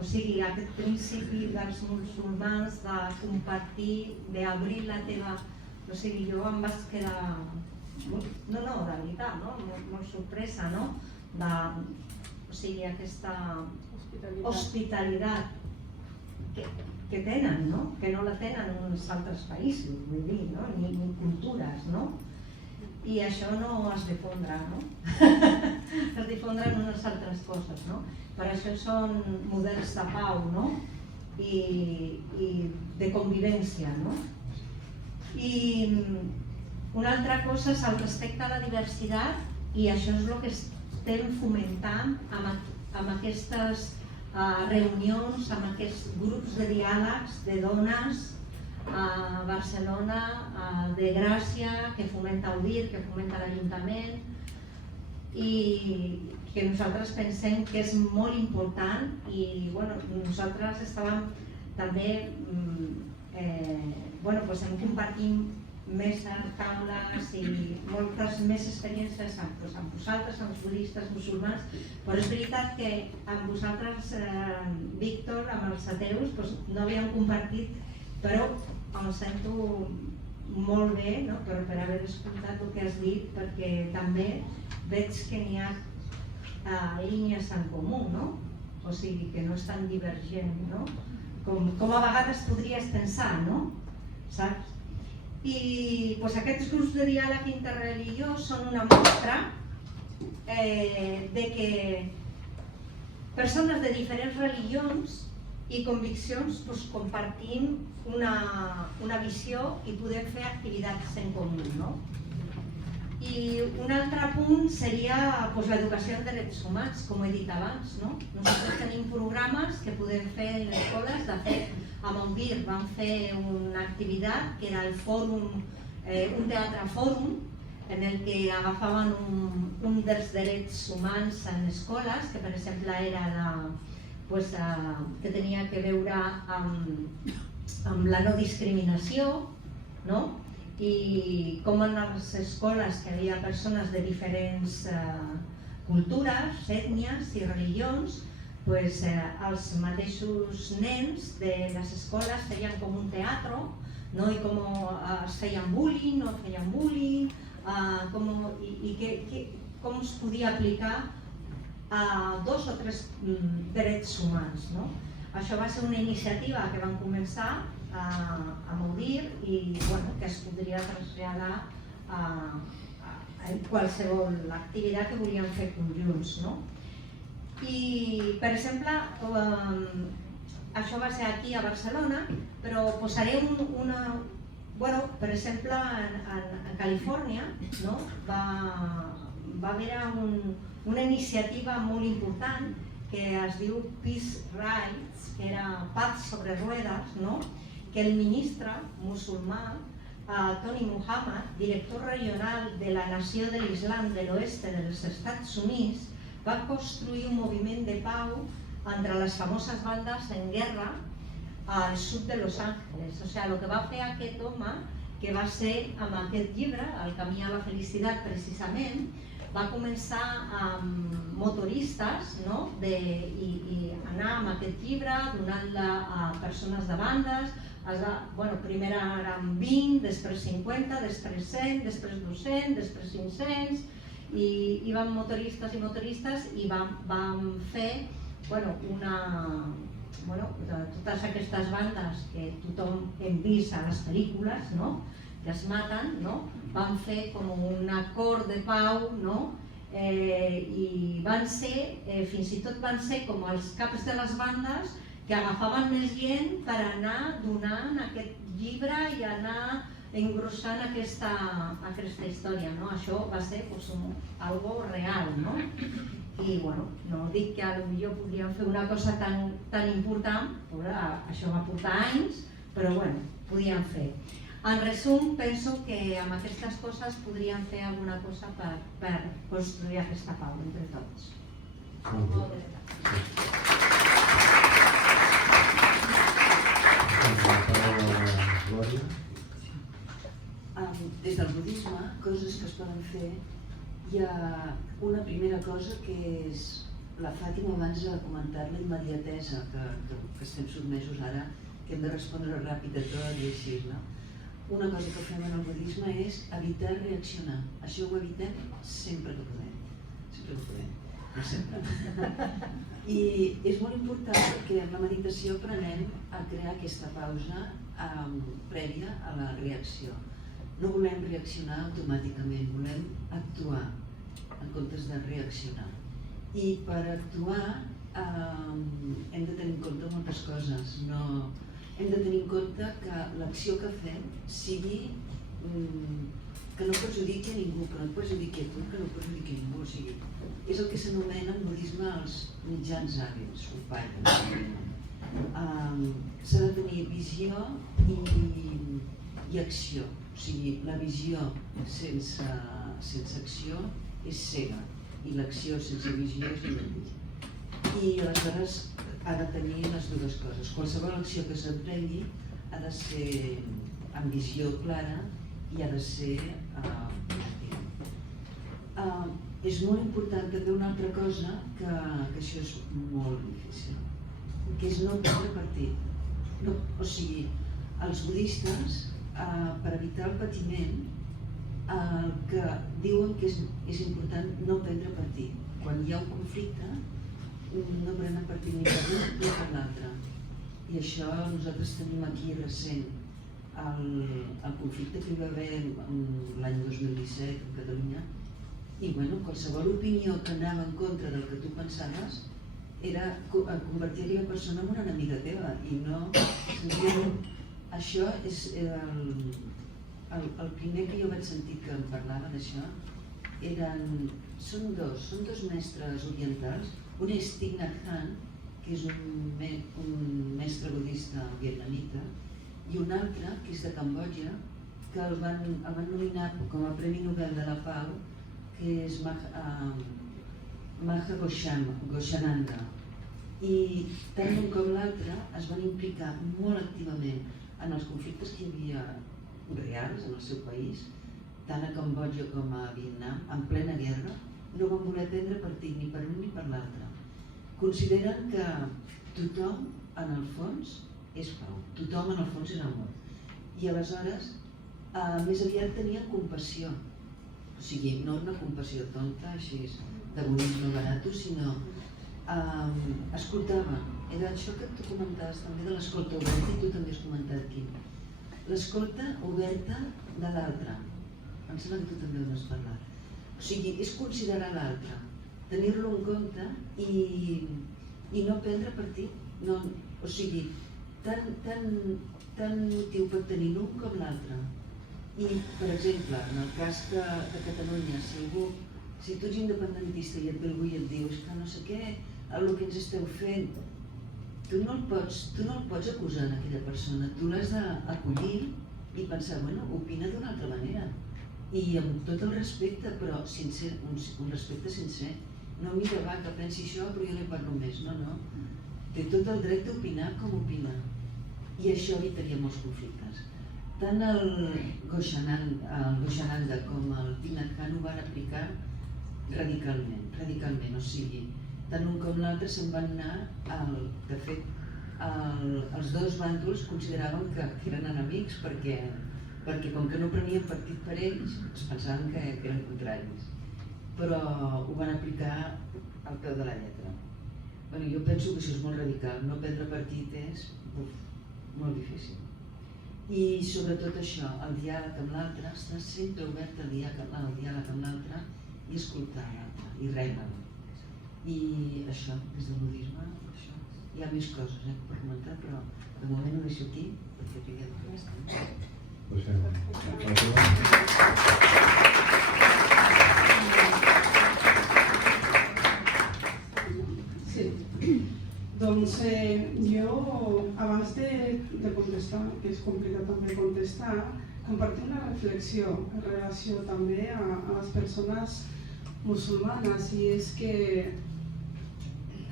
sigui, aquest principi dels musulmans de compartir, d'obrir la teva... O sigui, jo em vaig quedar... No, de veritat, no? Molt sorpresa, no? O sigui, aquesta hospitalitat que tenen, no? Que no la tenen en uns altres països, vull dir, no? Ni cultures, no? I això no es difondrà, no? Es difondrà en unes altres coses, no? Per això són models de pau, no? I de convivència, no? I una altra cosa és el respecte a la diversitat i això és el que estem fomentant amb aquestes reunions, amb aquests grups de diàlegs de dones a Barcelona, de Gràcia, que fomenta el DIR, que fomenta l'Ajuntament i que nosaltres pensem que és molt important i nosaltres estàvem també hem compartit més taules i moltes més experiències amb vosaltres, amb els budistes, musulmans, però és veritat que amb vosaltres, Víctor, amb els ateus, no havíem compartit, però em sento molt bé per haver escoltat el que has dit, perquè també veig que n'hi ha línies en comú, no? O sigui, que no és tan divergent, no? Com a vegades podries pensar, no? Saps? I aquests grups de diàleg interreligiós són una mostra de que persones de diferents religions i conviccions compartim una visió i podem fer activitats en comú, no? I un altre punt seria l'educació en drets humans, com he dit abans, no? Nosaltres tenim programes que podem fer en les escoles. De fet, a Montbir vam fer una activitat que era el fòrum, un teatre fòrum, en el que agafaven un dels drets humans en escoles, que per exemple era que tenia que veure amb la no discriminació, no? I com en les escoles que hi havia persones de diferents cultures, ètnies i religions, els mateixos nens de les escoles feien com un teatre, i com es feien bullying, no feien bullying, i com es podia aplicar a 2 o 3 drets humans. Això va ser una iniciativa que vam començar a Modir i que es podria traslladar a qualsevol activitat que volíem fer conjunts. I, per exemple, això va ser aquí a Barcelona, però posaré per exemple, a Califòrnia va haver una iniciativa molt important que es diu Peace Rides, que era paz sobre ruedas, que el ministre musulmà Tony Muhammad, director regional de la Nació de l'Islam de l'Oeste dels Estats Units, va construir un moviment de pau entre les famoses bandes en guerra al sud de Los Angeles. O sigui, el que va fer aquest home, que va ser amb aquest llibre, El camí a la felicitat, precisament, va començar amb motoristes i anar amb aquest llibre, donant-la a persones de bandes. Primer eren 20, després 50, després 100, després 200, després 500, i van motoristes i motoristes i vam fer totes aquestes bandes que tothom hem vist a les pel·lícules, que es maten, van fer com un acord de pau i van ser, fins i tot van ser com els caps de les bandes que agafaven més gent per anar donant aquest llibre i anar engrossant aquesta història. Això va ser algo real. I no dic que potser podríem fer una cosa tan important, però això va portar anys, però bueno, podien fer. En resum, penso que amb aquestes coses podríem fer alguna cosa per construir aquesta pau entre tots. Moltes gràcies. Des del budisme, coses que es poden fer, hi ha una primera cosa que és, la Fàtima abans ha comentat, la immediatesa que estem sotmesos ara, que hem de respondre ràpid a tot i així, no? Una cosa que fem en el budisme és evitar reaccionar. Això ho evitem sempre que podem. Sempre que podem, no sempre. I és molt important perquè en la meditació aprenem a crear aquesta pausa prèvia a la reacció. No volem reaccionar automàticament, volem actuar en comptes de reaccionar. I per actuar hem de tenir en compte moltes coses. Hem de tenir en compte que l'acció que fem sigui que no perjudiqui a ningú, que no et perjudiqui a tu, que no perjudiqui a ningú. O sigui, és el que s'anomena en budisme els mitjans hàbils, upaya. S'ha de tenir visió i acció. O sigui, la visió sense acció és cega i l'acció sense visió és inútil. I aleshores ha de tenir les dues coses. Qualsevol acció que s'emprengui ha de ser amb visió clara i ha de ser positiva. És molt important també una altra cosa, que això és molt difícil, que és no prendre partit. O sigui, els budistes, per evitar el patiment, el que diuen que és important no prendre partit. Quan hi ha un conflicte, no prenen partit ni per l'un ni per l'altre. I això nosaltres tenim aquí recent el conflicte que hi va haver l'any 2017 a Catalunya. I qualsevol opinió que anava en contra del que tu pensaves era convertir la persona en una enemiga teva. I no, això és el primer que jo vaig sentir que em parlava d'això. Són dos mestres orientals. Un és Thich Nhat Hanh, que és un mestre budista vietnamita, i un altre, que és de Cambodja, que el van nominar com a Premi Nobel de la Pau, que és Maha Ghosananda. I tant un com l'altre es van implicar molt activament en els conflictes que hi havia reals en el seu país, tant a Cambodja com a Vietnam, en plena guerra. No van voler prendre partit ni per un ni per l'altre. Consideren que tothom, en el fons, és pau. Tothom, en el fons, és amor. I aleshores, més aviat tenien compassió. O sigui, no una compassió tonta, així, de bonisme barato, sinó escoltaven. Era això que tu comentaves també de l'escolta oberta, i tu també has comentat aquí. L'escolta oberta de l'altre. Em sembla que tu també ho has parlat. O sigui, és considerar l'altre, tenir-lo en compte i no prendre partit. O sigui, tant motiu pot tenir l'un com l'altre. I, per exemple, en el cas de Catalunya, si tu ets independentista i et ve algú i et diu que no sé què, el que ens esteu fent, tu no el pots acusar a aquella persona, tu l'has d'acollir i pensar, opina d'una altra manera. I amb tot el respecte, però sincer, un respecte sincer. No, mira, va, que pensi això, però jo no hi parlo més. No. Té tot el dret d'opinar com opina. I això evitaria molts conflictes. Tant el Ghosananda com el Thich Nhat Hanh ho van aplicar radicalment. O sigui, tant un com l'altre se'n van anar, de fet, els dos bàndols consideraven que eren enemics perquè com que no prenien partit per ells, es pensaven que eren contraris. Però ho van aplicar al peu de la lletra. Jo penso que això és molt radical. No prendre partit és molt difícil. I sobretot això, el diàleg amb l'altre, estar sempre obert al diàleg amb l'altre i escoltar l'altre, i rebre-lo. I això, des del budisme, hi ha més coses per comentar, però de moment ho deixo aquí, perquè tinguem bastant. Sí. Doncs jo, abans de contestar, que és complicat també contestar, compartir una reflexió en relació també a les persones musulmanes, i és que,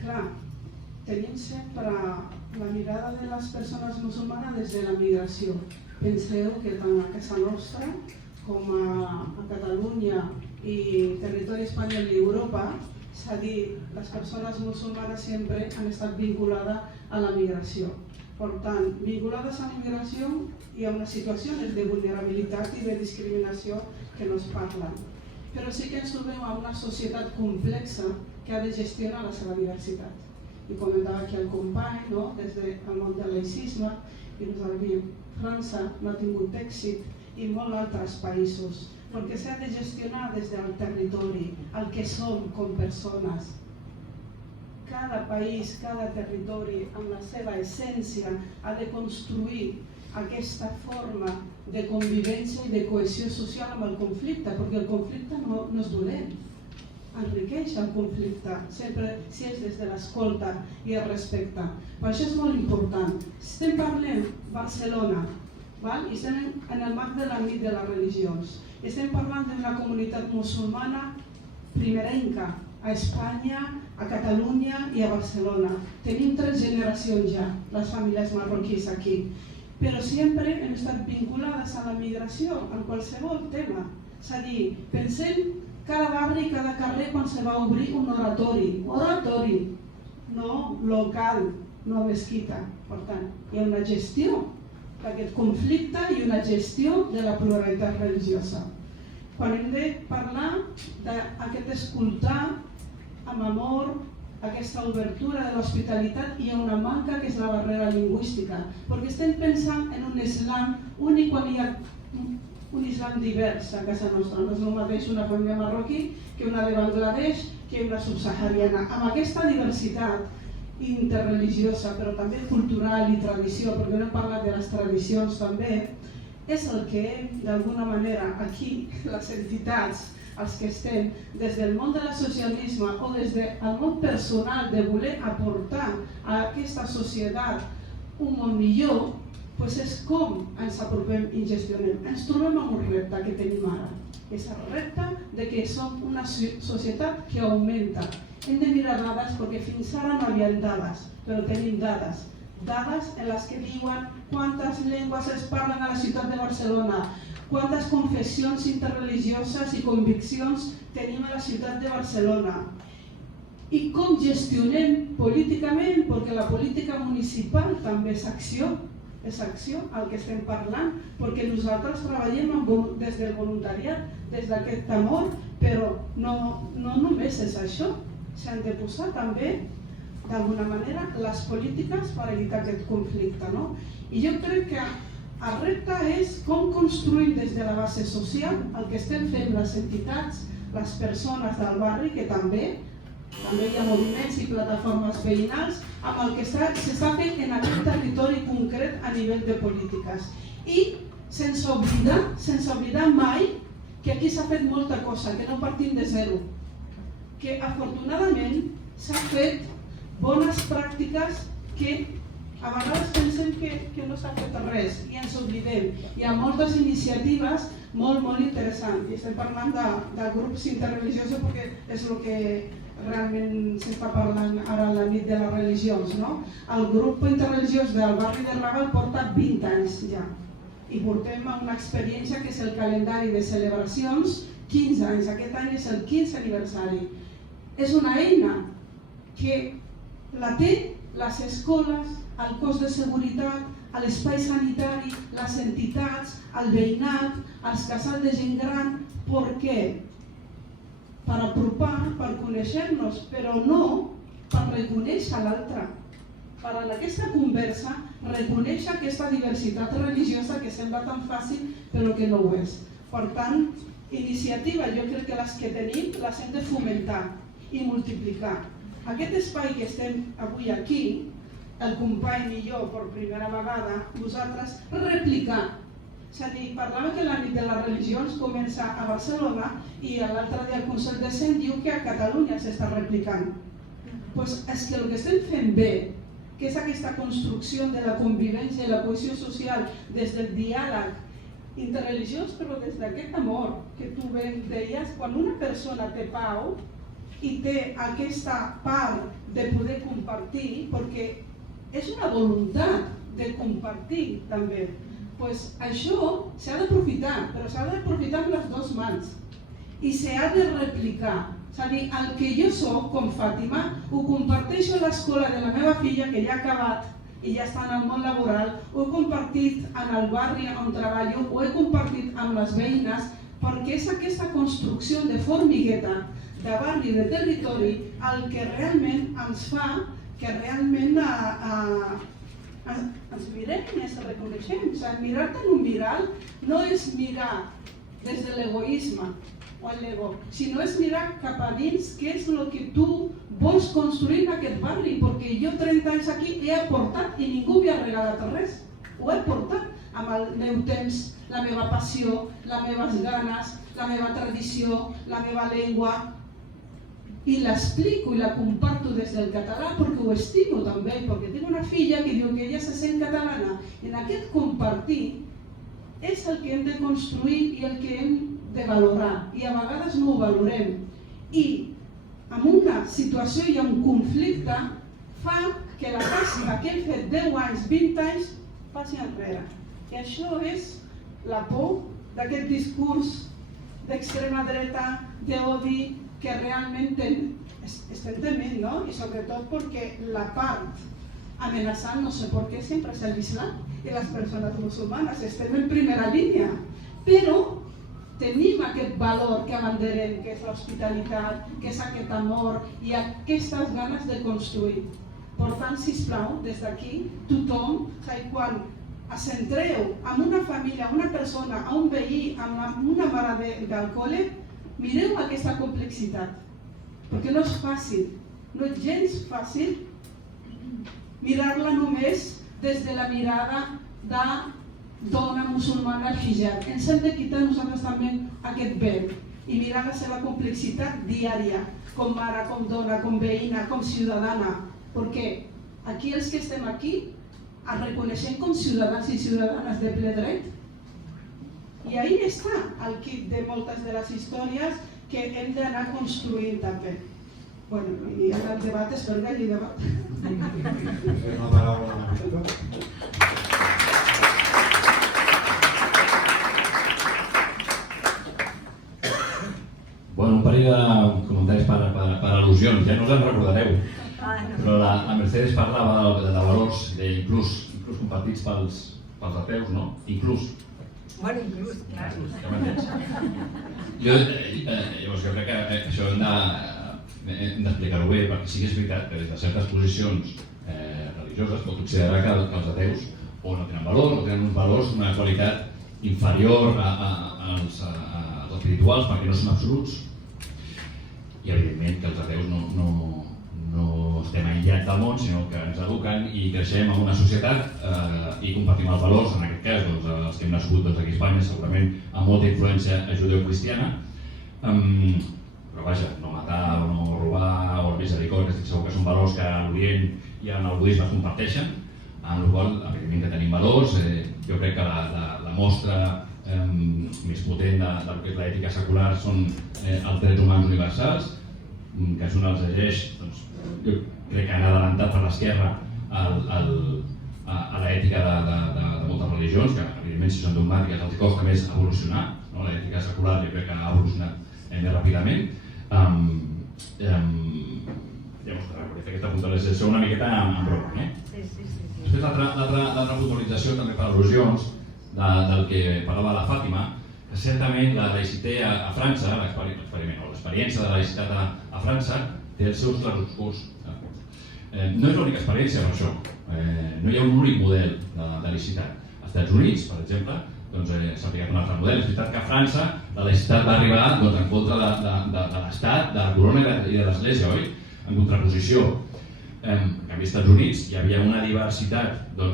clar, tenim sempre la mirada de les persones musulmanes des de la migració. Penseu que tant a casa nostra com a Catalunya i territori espanyol i Europa, s'ha dit, les persones musulmanes sempre han estat vinculades a la migració. Per tant, vinculades a la migració hi ha unes situacions de vulnerabilitat i de discriminació que no es parlen. Però sí que ens trobem en una societat complexa que ha de gestionar la seva diversitat. I comentava aquí el company, no? Des del món del laïcisme, i nosaltres, França no ha tingut èxit, i molts altres països, perquè s'ha de gestionar des del territori, el que som com persones. Cada país, cada territori, amb la seva essència, ha de construir aquesta forma de convivència i de cohesió social amb el conflicte, perquè el conflicte no és dolent, enriqueix el conflicte, sempre si és des de l'escolta i el respecte. Per això és molt important. Estem parlant de Barcelona, i estem en el marc de l'àmbit de les religions. Estem parlant d'una comunitat musulmana primerenca a Espanya, a Catalunya i a Barcelona. Tenim 3 generacions ja, les famílies marroquís aquí. Però sempre hem estat vinculades a la migració en qualsevol tema. És a dir, pensem cada barri i cada carrer quan se va obrir un oratori, no local, no mesquita. Per tant, hi ha una gestió d'aquest conflicte i una gestió de la pluralitat religiosa. Quan hem de parlar d'aquest escoltar amb amor, aquesta obertura de l'hospitalitat, hi ha una manca que és la barrera lingüística, perquè estem pensant en un islam únic quan hi ha un islam divers a casa nostra. No és el mateix una família marroquí que una de Bangladesh, que una subsahariana. Amb aquesta diversitat interreligiosa, però també cultural i tradició, perquè no hem parlat de les tradicions també, és el que d'alguna manera aquí les entitats, els que estem des del món de l'associacionisme o des del món personal de voler aportar a aquesta societat un món millor, és com ens apropem i gestionem. Ens trobem amb un repte que tenim ara. És el repte de que som una societat que augmenta. Hem de mirar dades perquè fins ara no hi havia dades, però tenim dades. Dades en les que diuen quantes llengües es parlen a la ciutat de Barcelona, quantes confessions interreligioses i conviccions tenim a la ciutat de Barcelona i com gestionem políticament, perquè la política municipal també és acció el que estem parlant, perquè nosaltres treballem des del voluntariat, des d'aquest amor, però no només és això, s'han de posar també d'alguna manera les polítiques per evitar aquest conflicte. I jo crec que el repte és com construïm des de la base social el que estem fent les entitats, les persones del barri, que també hi ha moviments i plataformes veïnals, amb el que s'està fent en aquest territori concret a nivell de polítiques. I sense oblidar mai que aquí s'ha fet molta cosa, que no partim de zero, que afortunadament s'ha fet bones pràctiques que a vegades pensem que no s'ha fet res i ens oblidem. Hi ha moltes iniciatives molt interessants i estem parlant de grups interreligiosos perquè és el que realment s'està parlant ara a la nit de les religions. El grup interreligiós del barri del Raval porta 20 anys ja i portem una experiència que és el calendari de celebracions, 15 anys. Aquest any és el 15è aniversari. És una eina que la té les escoles, el cos de seguretat, l'espai sanitari, les entitats, el veïnat, els casals de gent gran. Per què? Per apropar, per conèixer-nos, però no per reconèixer l'altre. Per en aquesta conversa reconèixer aquesta diversitat religiosa que sembla tan fàcil però que no ho és. Per tant, iniciativa, jo crec que les que tenim les hem de fomentar i multiplicar. Aquest espai que estem avui aquí, el company i jo per primera vegada, vosaltres replicar. És a dir, parlava que la nit de les religions comença a Barcelona i l'altre dia el Consell de Cent diu que a Catalunya s'està replicant. Doncs és que el que estem fent bé, que és aquesta construcció de la convivència i la cohesió social des del diàleg interreligiós, però des d'aquest amor que tu ben deies, quan una persona té pau i té aquesta part de poder compartir, perquè és una voluntat de compartir també, doncs això s'ha d'aprofitar, però s'ha d'aprofitar amb les dues mans i s'ha de replicar. És a dir, el que jo soc, com Fàtima, ho comparteixo a l'escola de la meva filla, que ja ha acabat i ja està en el món laboral, ho he compartit en el barri on treballo, ho he compartit amb les veïnes, perquè és aquesta construcció de formigueta, de barri, de territori, el que realment ens fa que realment ens mirem i ens reconeixem. O sigui, mirar-te en un miral no és mirar des de l'egoisme o l'ego, sinó és mirar cap a dins què és el que tu vols construir en aquest barri, perquè jo 30 anys aquí he aportat i ningú m'ha regalat res. Ho he portat amb el meu temps, la meva passió, les meves ganes, la meva tradició, la meva llengua, i l'explico i la comparto des del català perquè ho estimo també, perquè tinc una filla que diu que ella se sent catalana. En aquest compartir és el que hem de construir i el que hem de valorar, i a vegades no ho valorem. I en una situació i un conflicte fa que la tasca que hem fet 10 anys, 20 anys, passi enrere. I això és la por d'aquest discurs d'extrema dreta, d'odi, que realment estem tement, no? I sobretot perquè la part amenaçant, no sé per què, sempre és l'Islam i les persones musulmanes, estem en primera línia, però tenim aquest valor que abanderem, que és l'hospitalitat, que és aquest amor i aquestes ganes de construir. Per tant, sisplau, des d'aquí, tothom, quan es centreu en una família, en una persona, en un veí, en una mare del col·le, mireu aquesta complexitat, perquè no és fàcil, no és gens fàcil mirar-la només des de la mirada de dona musulmana al hijab. Ens hem de quitar nosaltres també aquest vel i mirar la seva complexitat diària, com mare, com dona, com veïna, com ciutadana, perquè aquí els que estem aquí ens reconeixem com ciutadans i ciutadanes de ple dret. I ahí està el kit de moltes de les històries que hem d'anar construint també. Bueno, i ara el debat és per gall i debat. La paraula a la Víctor. Bueno, un parell de comentaris per al·lusions, ja no us en recordareu, però la Mercedes parlava de valors inclús compartits pels ateus, no? Inclús. Bueno, inclús, clar. Llavors jo crec que això hem d'explicar-ho bé, perquè sí que és veritat que des de certes posicions religioses pot considerar que els ateus o no tenen valor, o tenen uns valors, una qualitat inferior als espirituals perquè no són absoluts. I evidentment que els ateus no estem aïllats del món, sinó que ens eduquen i creixem en una societat i compartim els valors, en aquest cas els que hem nascut aquí a Espanya, segurament amb molta influència judeocristiana, però vaja, no matar o no robar o la misericòrdia, estic segur que són valors que a l'Orient i en el budisme es comparteixen, en el qual evidentment que tenim valors. Jo crec que la mostra més potent del que és l'ètica secular són els drets humans universals, que si un els llegeix, doncs, jo crec que han adelantat per l'esquerra a l'ètica de moltes religions, que evidentment si són dogmàtiques els costa més evolucionar, no? L'ètica secular jo crec que ha evolucionat més ràpidament. Llavors, per fer aquesta puntualització una miqueta en broma. Després l'altra puntualització també per al·lusions del que parlava la Fàtima, que certament la laïcitat a França, l'experiència de la laïcitat a França, té els seus clarobscurs. No és l'única experiència per això, no hi ha un únic model de laïcitat. Als Estats Units, per exemple, s'ha aplicat un altre model. És veritat que a França la laïcitat va arribar en contra de l'Estat, de la corona i de l'Església, oi? En contraposició. En canvi, als Estats Units hi havia una diversitat de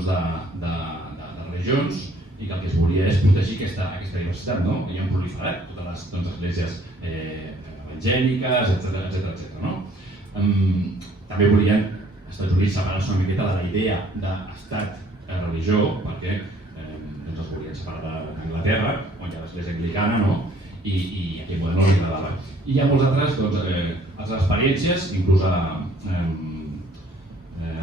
religions i que el que es volia és protegir aquesta diversitat, no? I han proliferat totes les esglésies evangèliques, etc. També volien als Estats Units separar-se una miqueta de la idea d'estat-religió, perquè es volien separar d'Anglaterra, on hi ha l'església anglicana, no? I aquell model no li agradava. I hi ha molts altres, altres experiències, inclús ara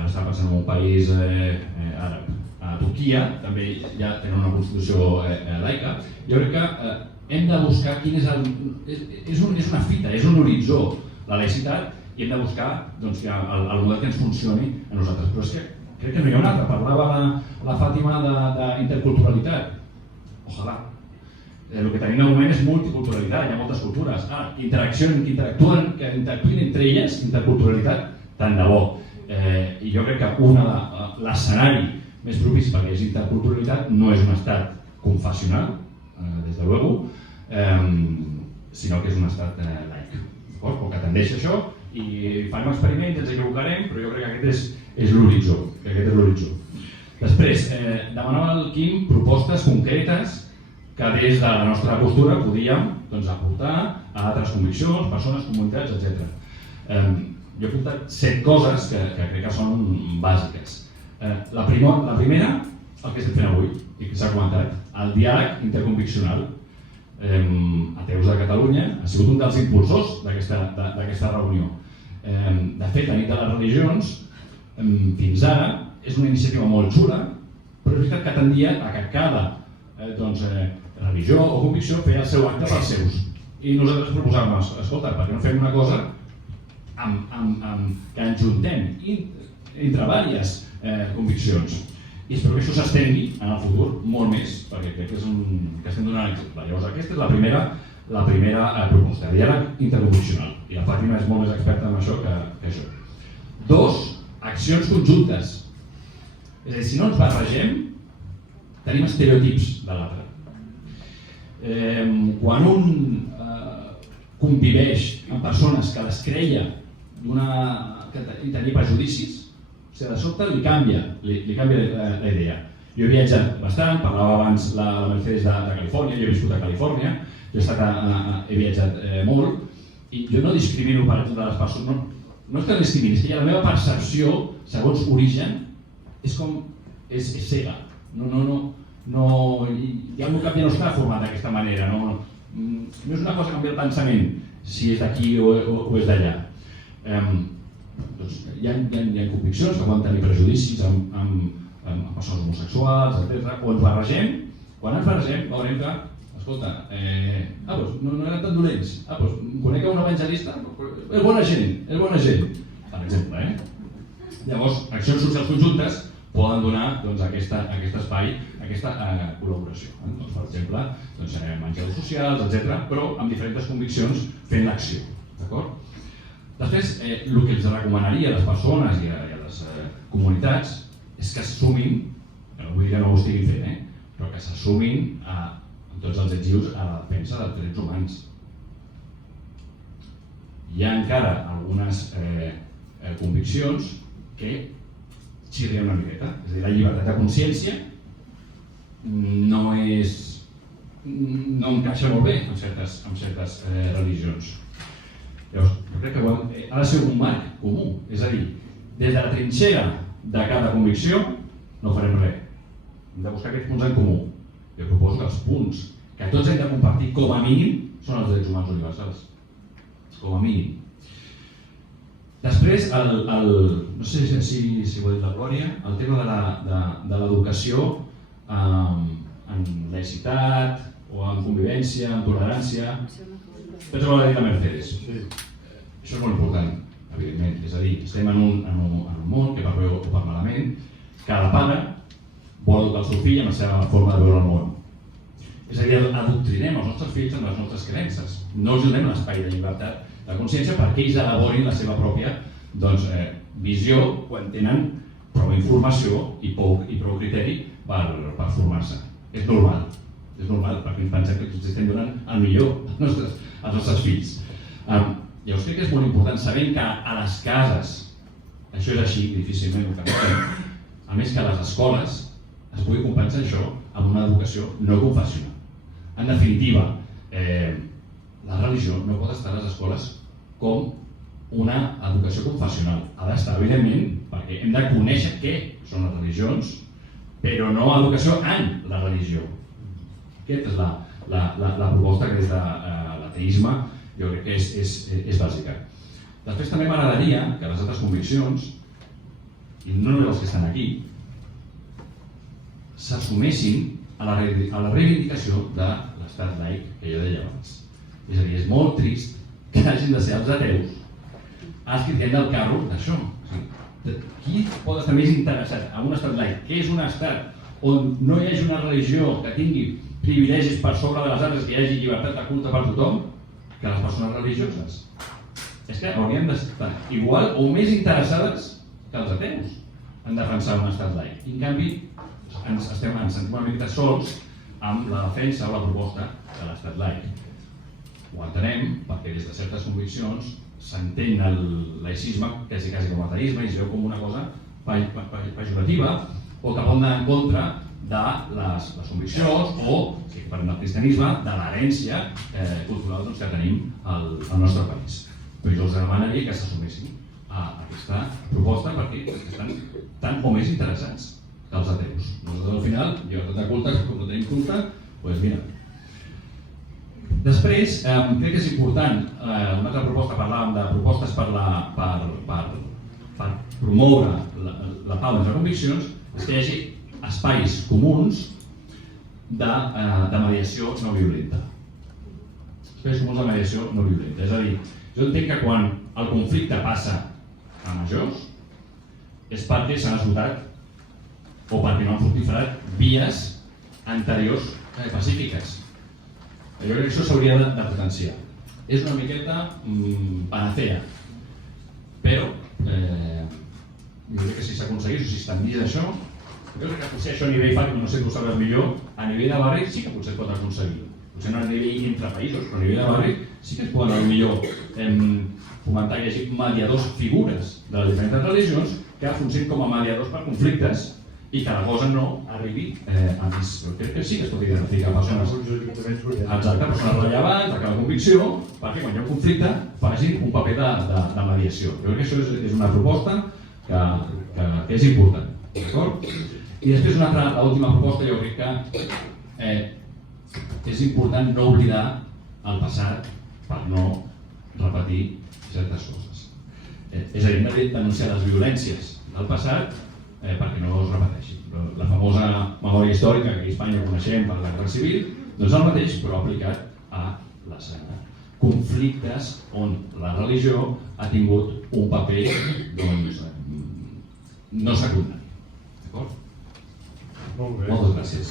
està pensant en un país àrab, a Turquia, també ja tenen una constitució laica. Jo crec que hem de buscar quin és el... És una fita, és un horitzó, la laïcitat, i hem de buscar el model que ens funcioni a nosaltres. Però és que crec que no hi ha un altre. Parlava la Fàtima d'interculturalitat. Ojalà. El que tenim de moment és multiculturalitat, hi ha moltes cultures. Que interactuïn entre elles, interculturalitat, tant de bo. I jo crec que l'escenari més propici perquè hi hagi interculturalitat no és un estat confessional, des de luego, sinó que és un estat laic, o que tendeix a això, i farem experiments, ens equivocarem, però jo crec que aquest és l'horitzó. Després, demanava el Quim propostes concretes que des de la nostra postura podíem aportar a altres conviccions, persones, comunitats, etc. Jo he apuntat 7 coses que crec que són bàsiques. La primera, el que estem fent avui, i que s'ha comentat, el diàleg interconviccional. Ateus de Catalunya ha sigut un dels impulsors d'aquesta reunió. De fet, la nit de les religions, fins ara, és una iniciativa molt xula, però és veritat que tendia a que cada religió o convicció feia el seu acte pels seus. I nosaltres proposàvem, escolta, per què no fem una cosa que ens juntem entre diverses conviccions. I espero que això s'estengui en el futur molt més, perquè crec que estem donant exemple. Llavors aquesta és la primera proposta, diàleg interconviccional. I la Fàtima és molt més experta en això que jo. 2, accions conjuntes. És a dir, si no ens barregem, tenim estereotips de l'altre. Quan un conviveix amb persones que les creia que tenia prejudicis, de sobte li canvia la idea. Jo he viatjat bastant, parlava abans la Mercedes de Califòrnia, jo he viscut a Califòrnia, he viatjat molt, i jo no discrimino per exemple les persones, no és que discrimini, és que la meva percepció, segons origen, és cega. Ja el meu cap ja no està format d'aquesta manera, no és una cosa que canvia el pensament, si és d'aquí o és d'allà. Hi ha conviccions que poden tenir prejudicis amb persones homosexuals, etc. O ens barregem, quan ens barregem veurem que, escolta, no eren tan dolents, conec un evangelista, és bona gent, per exemple. Llavors, accions socials conjuntes poden donar aquest espai, aquesta col·laboració. Per exemple, menjadors socials, etc., però amb diferents conviccions fent l'acció. Després, el que els recomanaria a les persones i a les comunitats és que s'assumin, no vull dir que no ho estiguin fent, però que s'assumin amb tots els etzius a la defensa dels drets humans. Hi ha encara algunes conviccions que xirrien una miqueta, és a dir, la llibertat de consciència no encaixa molt bé amb certes religions. Llavors, jo crec que ha de ser un marc comú, és a dir, des de la trinxera de cada convicció no farem res. Hem de buscar aquests punts en comú. Jo proposo que els punts que tots hem de compartir com a mínim són els drets humans universals. Com a mínim. Després, no sé si ho ha dit la Glòria, el tema de l'educació en laïcitat o en convivència, en tolerància. Penso que ho ha dit la Mercedes. Això és molt important, evidentment. És a dir, estem en un món que per bé o per malament, cada pare vol educar el seu fill amb la seva forma de veure el món. És a dir, adoctrinem els nostres fills amb les nostres creences. No els donem l'espai de llibertat de consciència perquè ells elaborin la seva pròpia visió quan tenen prou informació i prou criteri per formar-se. És normal, perquè ens pensem que ens estem donant el millor als nostres fills. Llavors crec que és molt important, sabent que a les cases això és així, difícilment ho canviem, a més que a les escoles es pugui compensar això amb una educació no confessional. En definitiva, la religió no pot estar a les escoles com una educació confessional. Ha d'estar, evidentment, perquè hem de conèixer què són les religions, però no educació en la religió. Aquesta és la proposta que des de l'ateisme jo crec que és bàsica. Després també m'agradaria que les altres conviccions, i no només els que estan aquí, s'assumessin a la reivindicació de l'estat laic que jo deia abans. És a dir, és molt trist que hagin de ser els ateus els que tenen del carro d'això. Qui pot estar més interessat en un estat laic, que és un estat on no hi hagi una religió que tingui privilegis per sobre de les altres, que hi hagi llibertat de culte per tothom, que les persones religioses? És que hauríem d'estar igual o més interessades que els ateus en defensar un estat laic. I en canvi ens sentim una mica sols amb la defensa o la proposta de l'estat laic. Ho entenem perquè des de certes conviccions s'entén el laïcisme quasi com a ateisme i es veu com una cosa pejorativa o que pot anar en contra de les conviccions o, si parlem del cristianisme, de l'herència cultural que tenim al nostre país. Però jo els demanaria que s'assumessin a aquesta proposta perquè estan tan o més interessats que els ateus. Nosaltres al final, llibertat de culte, que com no tenim culte, doncs mira. Després, crec que és important, una altra proposta, parlàvem de propostes per promoure la pau entre conviccions, és que hi hagi espais comuns de mediació no violenta. Espais comuns de mediació no violenta. És a dir, jo entenc que quan el conflicte passa a majors és perquè s'han esgotat o perquè no han fructiferat vies anteriors pacífiques. Jo crec que això s'hauria de potenciar. És una miqueta panacea, però jo crec que si s'aconseguís o si s'estendís això, jo crec que potser això a nivell fàctic, no sé, tu sabràs millor, a nivell de barri sí que potser es pot aconseguir. Potser no a nivell entre països, però a nivell de barri sí que es poden millor fomentar que hi hagi mediadors, figures de les diferents religions que funcionin com a mediadors per conflictes i que la cosa no arribi a més. Crec que sí que es pot identificar persones rellevants, de cada convicció, perquè quan hi ha un conflicte facin un paper de mediació. Jo crec que això és una proposta que és important. D'acord? I després l'última proposta, jo crec que és important no oblidar el passat per no repetir certes coses. És a dir, hem de denunciar les violències del passat perquè no es repeteixi. La famosa memòria històrica que aquí a Espanya coneixem per la Guerra Civil, doncs el mateix, però aplicat a les conflictes on la religió ha tingut un paper no secundari. D'acord? Molt bé. Moltes gràcies.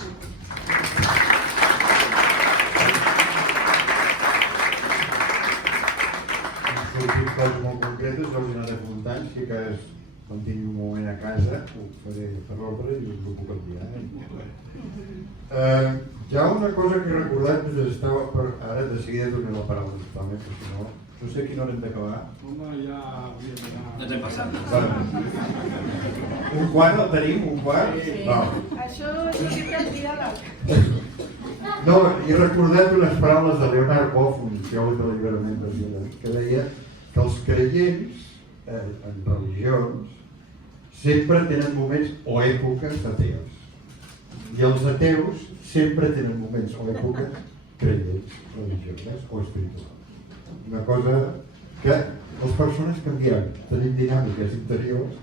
Sortim coses molt concretes, els he anat apuntant, sí que quan tingui un moment a casa ho faré per ordre i us ho puc enviar. Hi ha una cosa que he recordat, ara de seguida donaré la paraula totalment, perquè si no sé a quina hora hem d'acabar. Home, ja hauria d'anar. Ens hem passat. Un quart el tenim? Un quart? Sí. Això és el que et dirà No, he recordat unes paraules de Leonard Boffin, teòleg de l'alliberament, que deia que els creients en religions sempre tenen moments o èpoques ateus. I els ateus sempre tenen moments o èpoques creients, religioses o espirituals. Una cosa que les persones canvien, tenim dinàmiques interiors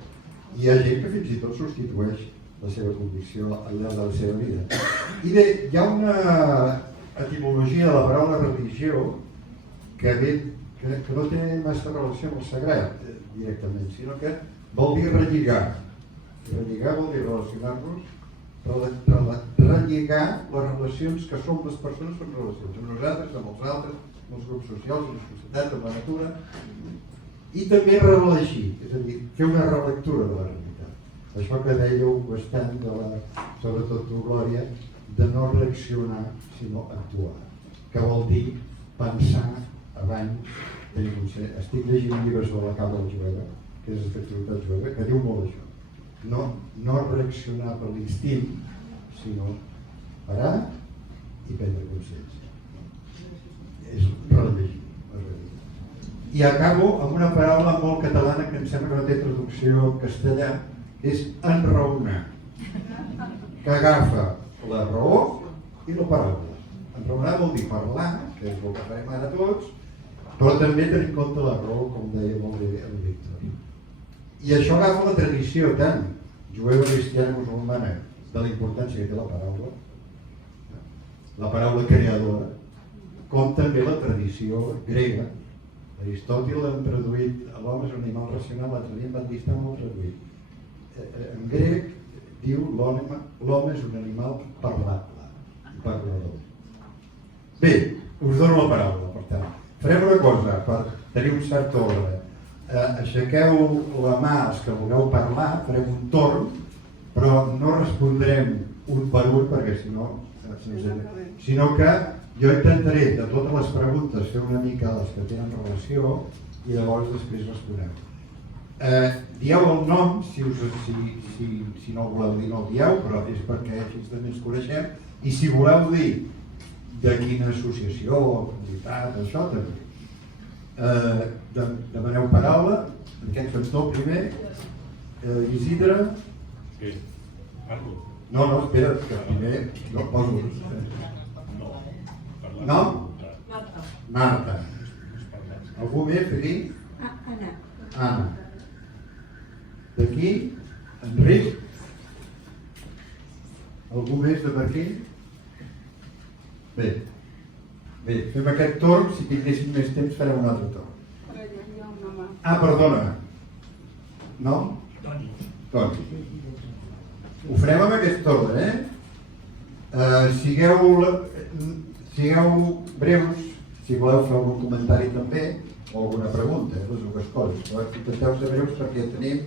i hi ha gent que fins i tot substitueix la seva convicció al llarg de la seva vida. I bé, hi ha una etimologia de la paraula religió que no té massa relació amb el sagrat directament, sinó que vol dir relligar. Relligar vol dir relacionar-nos, relligar les relacions que som les persones amb relacions amb nosaltres, amb els altres, amb els grups socials, amb la societat, amb la natura, i també reelegir, és a dir, fer una relectura de la realitat. Això que dèieu bastant, sobretot tu, Glòria, de no reaccionar, sinó actuar. Que vol dir pensar abans, estic llegint llibres de la Cabra Jueva, que és l'espiritualitat jueva, que diu molt això. No reaccionar per l'instint, sinó parar i prendre consciència. És rellegir, la realitat. I acabo amb una paraula molt catalana que em sembla que no té traducció en castellà, és enraonar, que agafa la raó i la paraula. Enraonar vol dir parlar, que és el que farem ara tots, però també tenir en compte la raó, com deia molt bé el Víctor. I això agafa la tradició tant jueva, cristiana, musulmana, de la importància que té la paraula creadora, com també la tradició grega. Aristòtil l'han traduït, l'home és un animal racional, l'altre dia en Batista molt traduït. En grec diu l'home és un animal parlable, parlador. Bé, us dono la paraula, per tant. Farem una cosa, per tenir un cert ordre. Aixequeu la mà els que vulgueu parlar, farem un torn, però no respondrem un per un, perquè sinó que jo intentaré de totes les preguntes fer una mica les que tenen relació i llavors després responeu. Dieu el nom, si no el voleu dir no el dieu, però és perquè així també ens coneixem, i si voleu dir de quina associació o comunitat, això també. Demaneu paraula, en aquest cantó primer, Isidre. Què? Parlo? No, espera, que primer no poso. No? Marta. Algú més d'aquí? Anna. D'aquí? Enric? Algú més de per aquí? Bé, fem aquest torn, si tinguéssim més temps farem un altre torn. Perdona. No? Toni. Ho farem amb aquest ordre, Sigueu breus, si voleu fer algun comentari també, o alguna pregunta, les dues coses. Però intenteu ser breus perquè tenim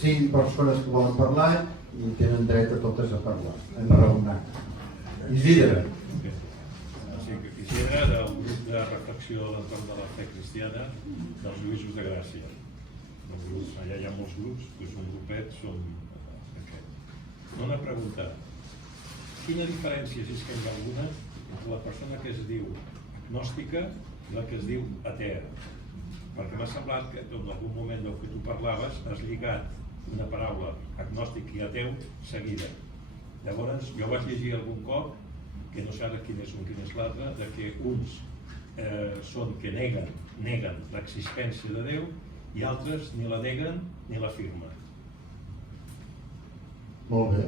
5 persones que volen parlar i tenen dret a totes a parlar, enraonar. Isidre. Sí, que quisiera del grup de reflexió a l'entorn de la fe cristiana dels Lluïsos de Gràcia. Allà hi ha molts grups, doncs un grupet són aquest. Una pregunta. Quina diferència, si és que hi ha alguna, entre la persona que es diu agnòstica i la que es diu atea? Perquè m'ha semblat que en algun moment del que tu parlaves has lligat una paraula agnòstic i ateu seguida. Llavors, jo vaig llegir algun cop, que no sé ara quin és un, quin és l'altre, de que uns són que neguen l'existència de Déu i altres ni la neguen ni l'afirmen. Molt bé.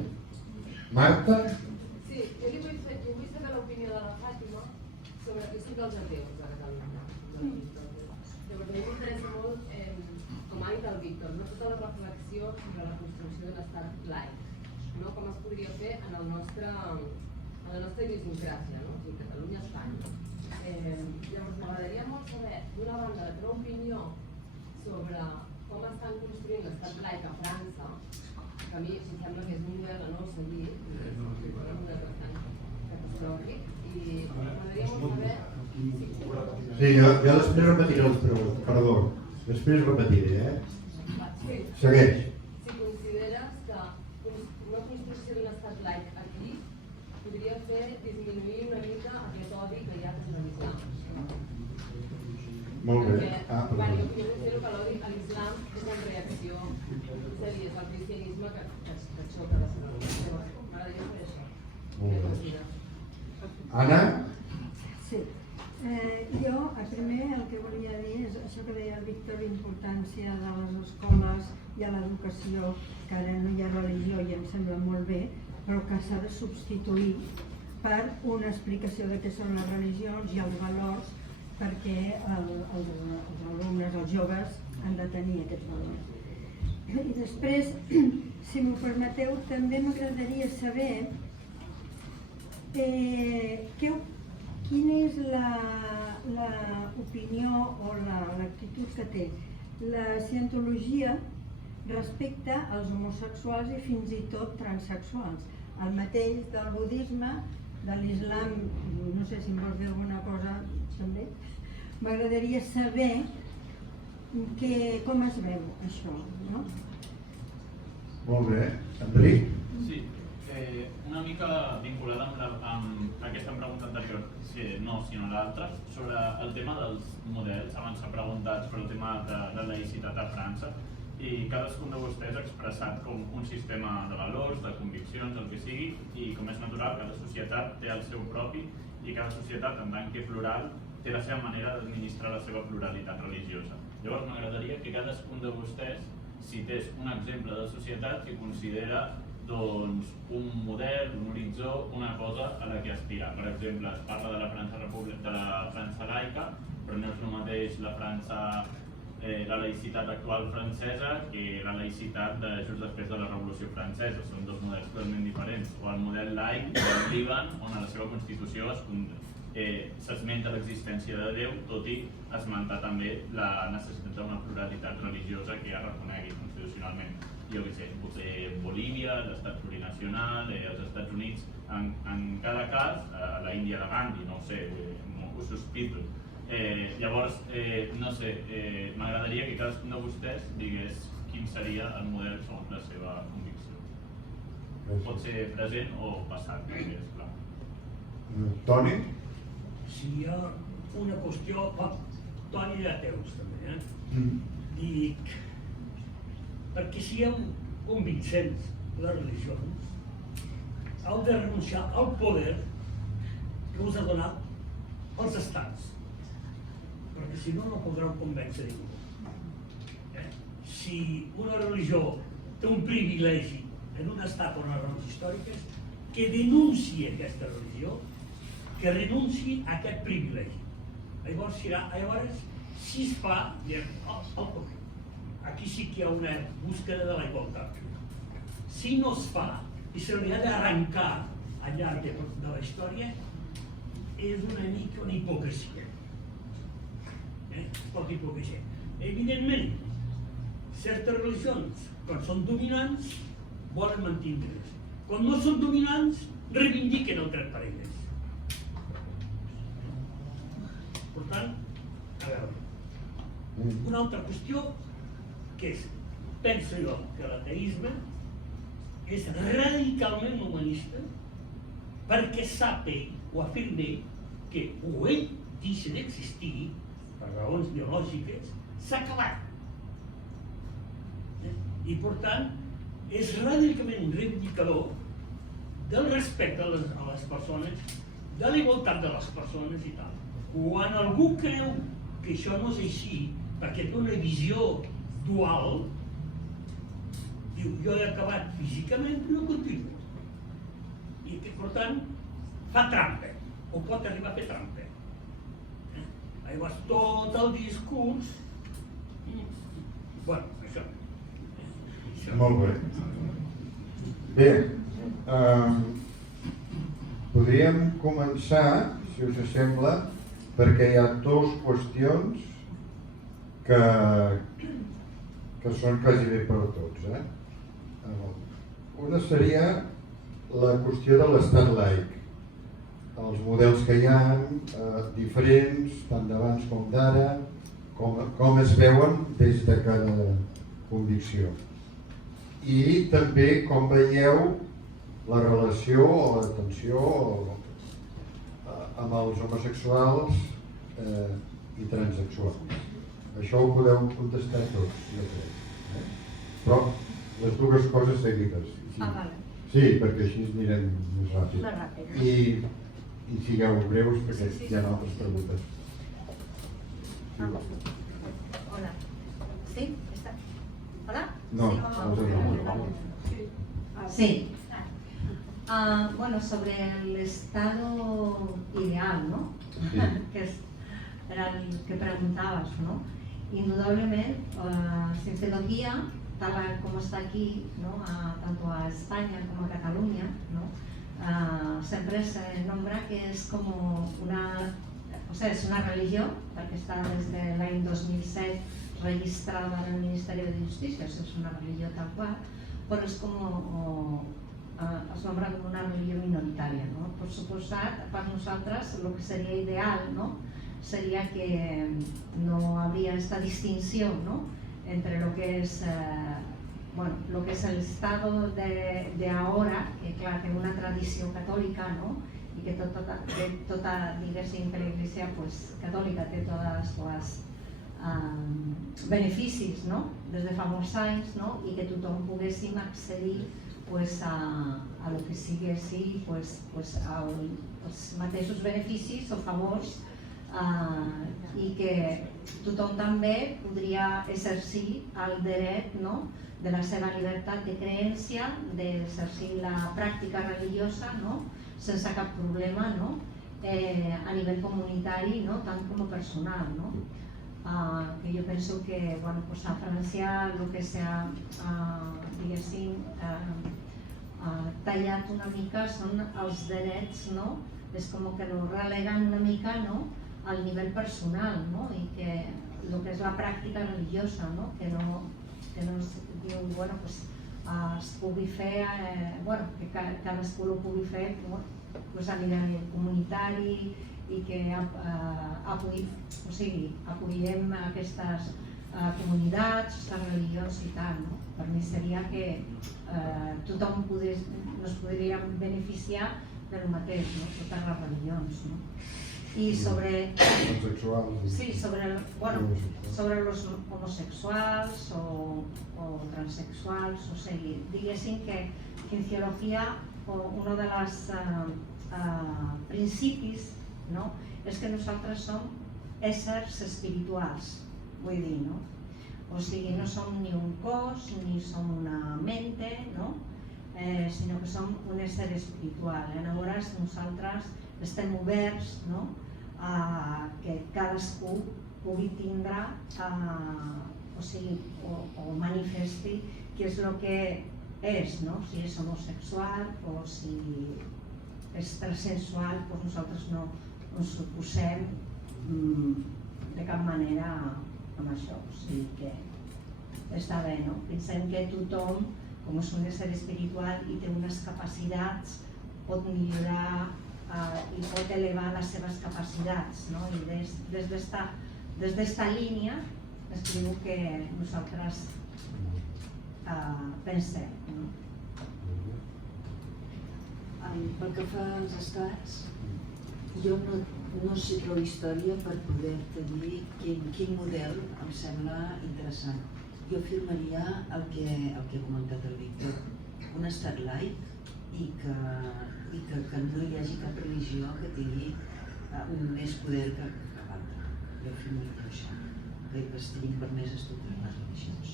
Marta? Sí, jo vull saber l'opinió de la Fàtima sobre què són els ateus a Catalunya. Llavors, a mi m'interessa molt, com ha dit el Víctor, tota la reflexió sobre la construcció de l'estat laic, com es podria fer en la nostra idiosincràsia, o sigui, Catalunya, Espanya. Llavors, m'agradaria molt saber, d'una banda, la teva opinió sobre com estan construint l'estat laic a França, que a mi em sembla que és un model a no seguir, és un model bastant catastròfic, i m'agradaria molt saber... Sí, jo després repetiré les preguntes, perdó. Després repetiré, Segueix. Si consideres que una construcció d'un estat laic aquí podria fer disminuir una mica aquest odi que hi ha des de l'islam. Molt bé. Jo considero que l'odi a l'islam és en reacció, és a dir, és el cristianisme que xoca la seva vida. M'agradaria fer això. Molt bé. Anna? Sí. Jo, primer, el que volia dir és això que deia el Víctor, l'importància de les escoles i a l'educació, que ara no hi ha religió i em sembla molt bé, però que s'ha de substituir per una explicació de què són les religions i els valors, perquè els alumnes, els joves, han de tenir aquests valors. I després, si m'ho permeteu, també m'agradaria saber quina és l'opinió o l'actitud que té la cientologia respecte als homosexuals i fins i tot transsexuals. El mateix del budisme, de l'islam, no sé si em vols dir alguna cosa també. M'agradaria saber com es veu això, no? Molt bé. Enric? Sí. Una mica vinculada amb aquesta pregunta anterior, no, sinó l'altra, sobre el tema dels models. Abans s'ha preguntat sobre el tema de la laïcitat a França i cadascun de vostès ha expressat com un sistema de valors, de conviccions, el que sigui, i com és natural, cada societat té el seu propi i cada societat, en tant que plural, té la seva manera d'administrar la seva pluralitat religiosa. Llavors m'agradaria que cadascun de vostès cités un exemple de societat que considera un model, un horitzó, una cosa a la que aspirar. Per exemple, es parla de la França laica, però no és el mateix la laïcitat actual francesa que la laïcitat de just després de la Revolució Francesa. Són dos models totalment diferents. O el model laic del Líban, on a la seva Constitució s'esmenta l'existència de Déu, tot i esmentar també la necessitat d'una pluralitat religiosa que ja reconegui constitucionalment. Jo què sé, Bolívia, l'estat plurinacional, els Estats Units, en cada cas, la Índia de Gandhi, no ho sé, ho sospito. Llavors, no sé, m'agradaria que cadascun de vostès digués quin seria el model segons la seva convicció. Pot ser present o passat, és clar. Toni? Si hi ha una qüestió, Toni era teus també, dic, perquè siguem convincents les religions, heu de renunciar al poder que us ha donat els estats, perquè si no, no podreu convèncer ningú. Si una religió té un privilegi en un estat o en les raons històriques, que denunciï aquesta religió, que renunciï a aquest privilegi. Llavors, si es fa, aquí sí que hi ha una búsqueda de la igualtat. Si no es fa i se li ha d'arrencar al llarg de la història, és una mica una hipocresia. Poca hipocresia. Evidentment, certes religions, quan són dominants, volen mantindre's. Quan no són dominants, reivindiquen el dret per elles. Per tant, a veure, una altra qüestió que és, penso jo, que l'ateisme és radicalment humanista perquè sap o afirma que o ell deixa d'existir per raons biològiques, s'ha acabat. I per tant, és radicalment reivindicador del respecte a les persones, de la igualtat de les persones i tal. Quan algú creu que això no és així, perquè té una visió dual, diu, jo he acabat físicament, però jo continuo. I que, per tant, fa trampa, o pot arribar a fer trampa. Llavors, tot el discurs... Bueno, això. Molt bé. Bé, podríem començar, si us sembla, perquè hi ha dues qüestions que són quasi bé per a tots. Una seria la qüestió de l'estat laic. Els models que hi ha, diferents, tant d'abans com d'ara, com es veuen des de cada convicció. I també com veieu la relació o la tensió amb els homosexuals i transsexuals. Això ho podeu contestar tots, jo crec. Però les dues coses seguides. Sí, perquè així anirem més ràpid. I sigueu breus perquè hi ha altres preguntes. Hola. ¿Sí? ¿Hola? No, sí. Bueno, sobre el estado ideal, ¿no? Sí. Que era el que preguntabas, ¿no? Indudablemente, Cienciología, tal como está aquí, ¿no? Tanto a España como a Cataluña, ¿no? Siempre se nombra que es como es una religión, porque está desde el año 2007 registrada en el Ministerio de Justicia, es una religión tal cual, pero es como es nombra como una religión minoritaria, ¿no? Por supuesto, para nosotras lo que sería ideal, ¿no? Sería que no habría esta distinción, ¿no? Entre lo que es bueno, lo que es el Estado de ahora, que clar, té una tradició catòlica, no? I que tota, diguéssim, que la Iglesia pues, catòlica té tots els beneficis, no? Des de fa molts anys, no? I que tothom poguéssim accedir pues, a lo que sigui pues, els mateixos beneficis o favors i que tothom també podria exercir el dret, no? De la seva llibertat de creència, d'exercir la pràctica religiosa, no? Sense cap problema, no? A nivell comunitari, no? Tant com personal, no? Que jo penso que bueno, pues a França el que s'ha diguéssim tallat una mica són els drets, no? És com que no releguen una mica, no? Al nivell personal, no? I que el que és la pràctica religiosa, no? Que no es diu, bueno, pues, es pugui fer, bueno, que cadascú ho pugui fer pues, a nivell comunitari i que apoyem aquestes comunitats, les religions i tal, no? Per mi seria que tothom nos podria beneficiar del mateix, no? Totes les religions, no? I sobre... Sí, sobre los homosexuals o transexuals, o sigui, diguéssim que Cienciología, un dels principis, no? És que nosaltres som éssers espirituals, vull dir, no? O sigui, no som ni un cos, ni som una mente, no? Sinó que som un ésser espiritual. Llavors nosaltres estem oberts, no? A que cadascú pugui tindre, o sigui, o manifesti què és el que és, no? Si és homosexual o si és transexual, doncs nosaltres no ens oposem de cap manera amb això, o sigui que està bé, no? Pensem que tothom, com és un ésser espiritual i té unes capacitats, pot millorar i pot elevar les seves capacitats, no? I des d'esta línia es diu que nosaltres pensem, no? Pel que fa als estats, jo no sé prou història per poder-te dir quin model em sembla interessant. Jo afirmaria el que ha comentat el Víctor, un estat laic i que no hi hagi cap religió que tingui més poder que l'altra. Jo afirmaria això, que estiguin permeses totes les religions.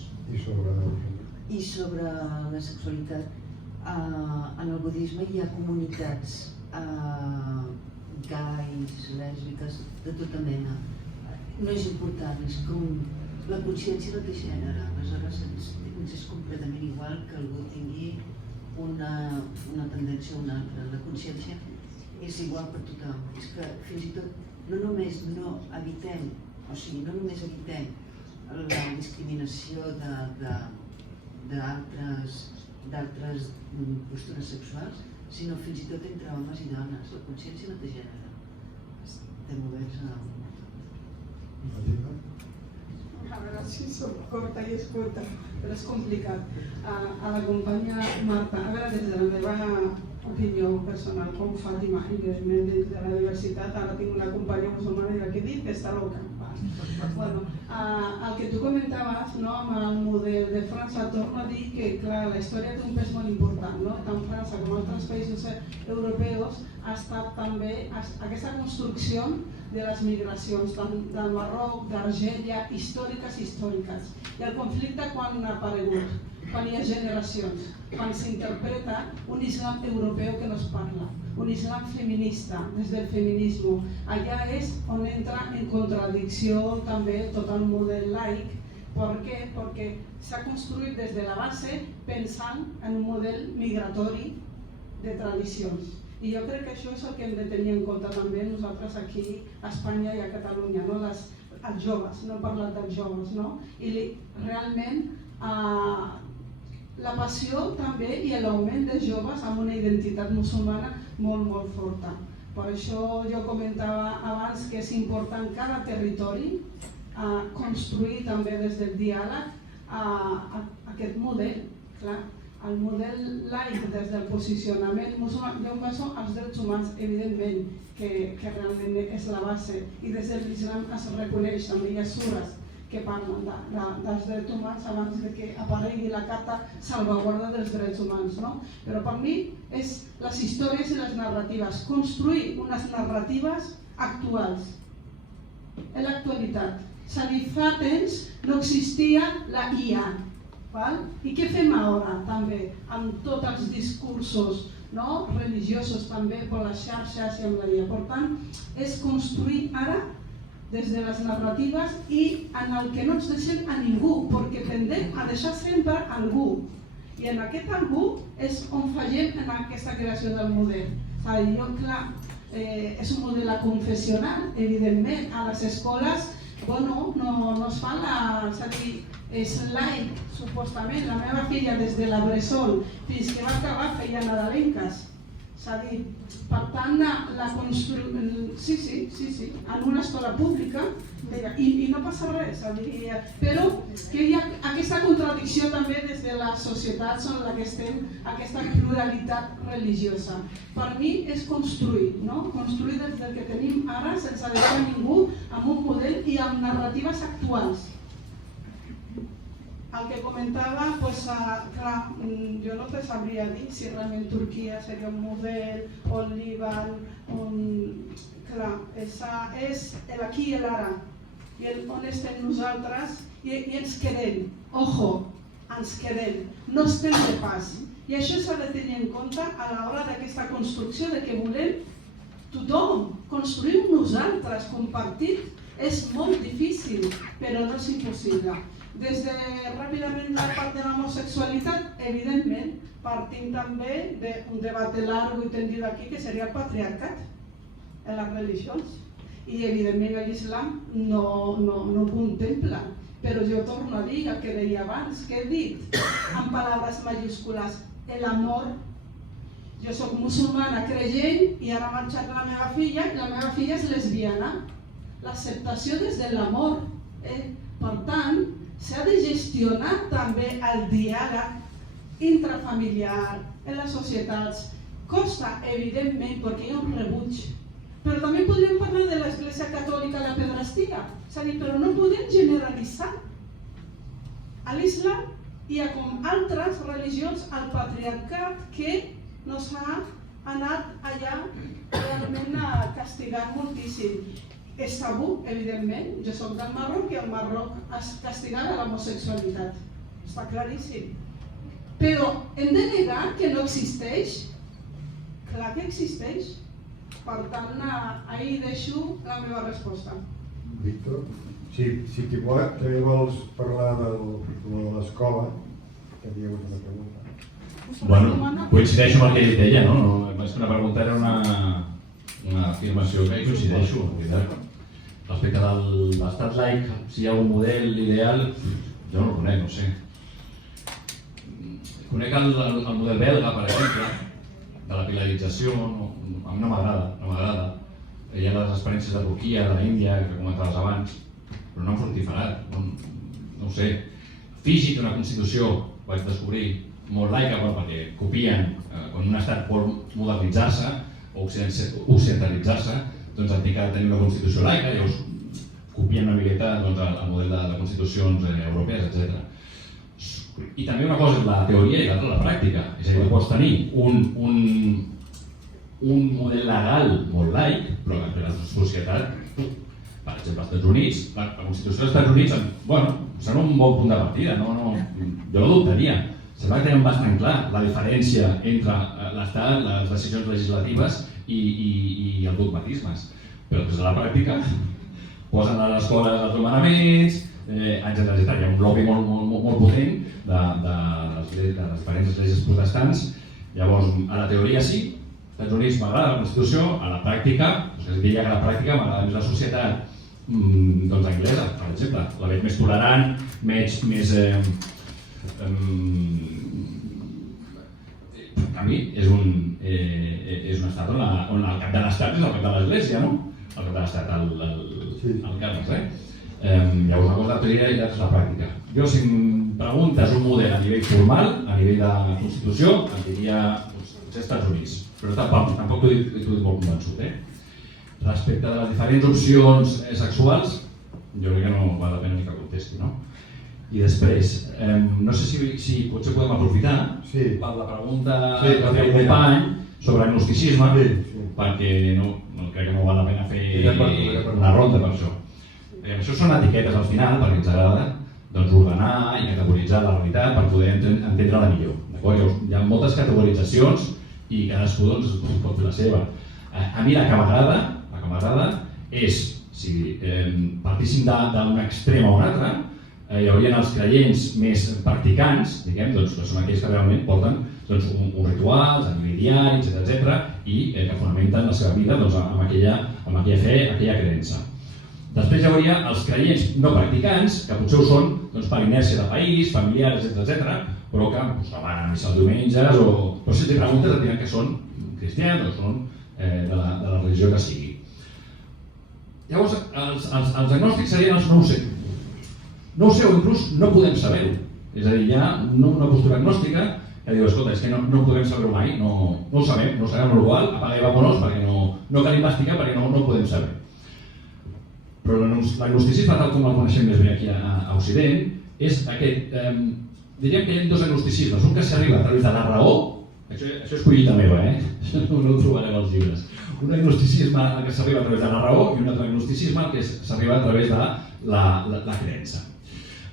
I sobre la sexualitat, en el budisme hi ha comunitats gais, lèsbiques, de tota mena. No és important, és com la consciència no té gènere, aleshores ens és completament igual que algú tingui una tendència o una altra. La consciència és igual per tothom. És que fins i tot no només no evitem, o sigui, no només evitem la discriminació d'altres postures sexuals, sinó fins i tot entre homes i dones. La consciència no té gènere. Estem oberts a... A veure si soc corta i escolta, però és complicat. A la companya Marta, a veure, des de la meva opinió personal, com Fàtima, i des de la diversitat, ara tinc una companya musulmana i la que he dit que està loca. Bueno, el que tu comentaves, no, amb el model de França, torno a dir que, clar, la història té un pes molt important, no? Tant França com altres països europeus ha estat també aquesta construcció de les migracions, tant del Marroc, d'Argèlia, històriques. I el conflicte quan ha aparegut, quan hi ha generacions, quan s'interpreta un islam europeu que no es parla, un islam feminista, des del feminisme. Allà és on entra en contradicció també tot el model laic. Per què? Perquè s'ha construït des de la base pensant en un model migratori de tradicions. I jo crec que això és el que hem de tenir en compte també nosaltres aquí a Espanya i a Catalunya, no? Els joves, no he parlat dels joves, no? I realment la passió també i l'augment de joves amb una identitat musulmana molt forta. Per això jo comentava abans que és important cada territori construir també des del diàleg aquest model, clar, el model laic des del posicionament musulmà, jo em baso als drets humans, evidentment, que realment és la base, i des de l'Islam es reconeix, també hi ha sures que parlen dels drets humans abans de que aparegui la carta salvaguarda dels drets humans, no? Però per mi és les històries i les narratives, construir unes narratives actuals, en l'actualitat. És a dir, fa temps no existia la IA, val? I què fem ara també amb tots els discursos, no? Religiosos també per les xarxes i amb la IA? Per tant, és construir ara des de les narratives i en el que no ens deixem a ningú, perquè tendem a deixar sempre algú. I en aquest algú és on fallem en aquesta creació del model. És a dir, jo, clar, és un model aconfessional, evidentment, a les escoles no es fa és a dir, és laic, supostament. La meva filla des de la bressol fins que va acabar feia nadalenques. És a dir, per tant, sí, en una escola pública, i no passa res, però que hi ha aquesta contradicció també des de les societats en la que estem, aquesta pluralitat religiosa. Per mi és construir, construir des del que tenim ara sense deixar ningú amb un model i amb narratives actuals. El que comentava, clar, jo no te sabria dir si realment Turquia seria un model, o el Líban, clar, és l'aquí i l'ara, i on estem nosaltres, i ens quedem, ojo, ens quedem, no estem de pas. I això s'ha de tenir en compte a l'hora d'aquesta construcció, de que volem tothom, construïm nosaltres, compartit, és molt difícil, però no és impossible. Des de ràpidament la part de l'homosexualitat, evidentment, partim també d'un debat larg i tendit aquí, que seria el patriarcat en les religions. I evidentment l'islam no ho contempla. Però jo torno a dir el que deia abans, que he dit en paraules majúscules, l'amor. Jo soc musulmana creient i ara ha marxat la meva filla i la meva filla és lesbiana. L'acceptació des de l'amor. Per tant, s'ha de gestionar també el diàleg intrafamiliar en les societats. Costa, evidentment, perquè hi ha un rebuig. Però també podríem parlar de l'Església Catòlica i la pederastia. És a dir, però no podem generalitzar. A l'islam hi ha com altres religions el patriarcat que no s'ha anat allà realment castigant moltíssim. És tabú, evidentment. Jo soc del Marroc i al Marroc es castigava l'homosexualitat. Està claríssim. Però hem de negar que no existeix? Clar que existeix. Per tant, ahir deixo la meva resposta. Víctor, si t'hi vols parlar de l'escola, que havíeu una pregunta. Bueno, coincideixo amb el que ell deia, no? Més que una pregunta era una afirmació que hi coincideixo, en veritat. Respecte de l'estat laic, si hi ha un model ideal, jo no el conec, no sé. Conec el model belga, per exemple, de la pilarització, a mi no m'agrada. Hi ha les experiències de Turquia, de l'Índia, que comentaves abans, però no em fructiferat, no ho sé. Fiji té una constitució, vaig descobrir, molt laica, perquè copien, quan un estat vol modernitzar-se o occidentalitzar-se, doncs han de tenir una constitució laica, llavors copien una miqueta el model de constitucions europees, etc. I també una cosa és la teoria i l'altra la pràctica. És a dir, pots tenir un model legal molt laic, però que la societat, per exemple, als Estats Units, la Constitució dels Estats Units, bueno, serà un bon punt de partida, jo no dubtaria. Sembla que tenen bastant clar la diferència entre l'Estat, les decisions legislatives i els dogmatismes. Però des de la pràctica posen a l'escola els nomenaments, etc. Hi ha un lobby molt potent de les diferents esglésies protestants. Llavors, a la teoria sí, als Estats Units m'agrada la Constitució, a la pràctica, diria que a la pràctica m'agrada més la societat anglesa, per exemple. La veig més tolerant, més... En canvi, és un estat on el cap de l'estat és el cap de l'església, no? El cap de l'estat, el Carles, Llavors, una cosa és la teoria i l'altra és la pràctica. Jo, si em preguntes un model a nivell formal, a nivell de Constitució, em diria els Estats Units, però tampoc t'ho he dit molt convençut. Respecte de les diferents opcions sexuals, jo crec que no val la pena ni que contesti, no? I després, no sé si potser podem aprofitar per la pregunta que va fer el company sobre agnosticisme, perquè crec que no val la pena fer una ronda per això. Això són etiquetes al final, perquè ens agrada ordenar i categoritzar la realitat per poder entendre-la millor. Hi ha moltes categoritzacions i cadascú pot fer la seva. A mi la que m'agrada és, si partíssim d'un extrem a un altre, hi haurien els creients més practicants, diguem, que són aquells que realment porten uns rituals, a nivell diari, etc., i que fonamenten la seva vida amb aquella fe, aquella creença. Després hi hauria els creients no practicants, que potser ho són per inèrcia de país, familiars, etc., però que van a missa els diumenges, però si et preguntes et diran que són cristians o són de la religió que sigui. Llavors, els agnòstics serien els no ho sé. No ho sé, o inclús no podem saber-ho. És a dir, hi ha una postura agnòstica que diu, escolta, és que no podem saber-ho mai, no ho sabem, no sabem l'igual, apaga i vámonos, perquè no cal investigar, perquè no ho podem saber. Però l'agnosticisme, tal com el coneixem més bé aquí a Occident, és aquest, diríem que hi ha dos agnosticismes, un que s'arriba a través de la raó, això és collita meva, no ho trobareu als llibres, un agnosticisme que s'arriba a través de la raó i un altre agnosticisme que s'arriba a través de la creença.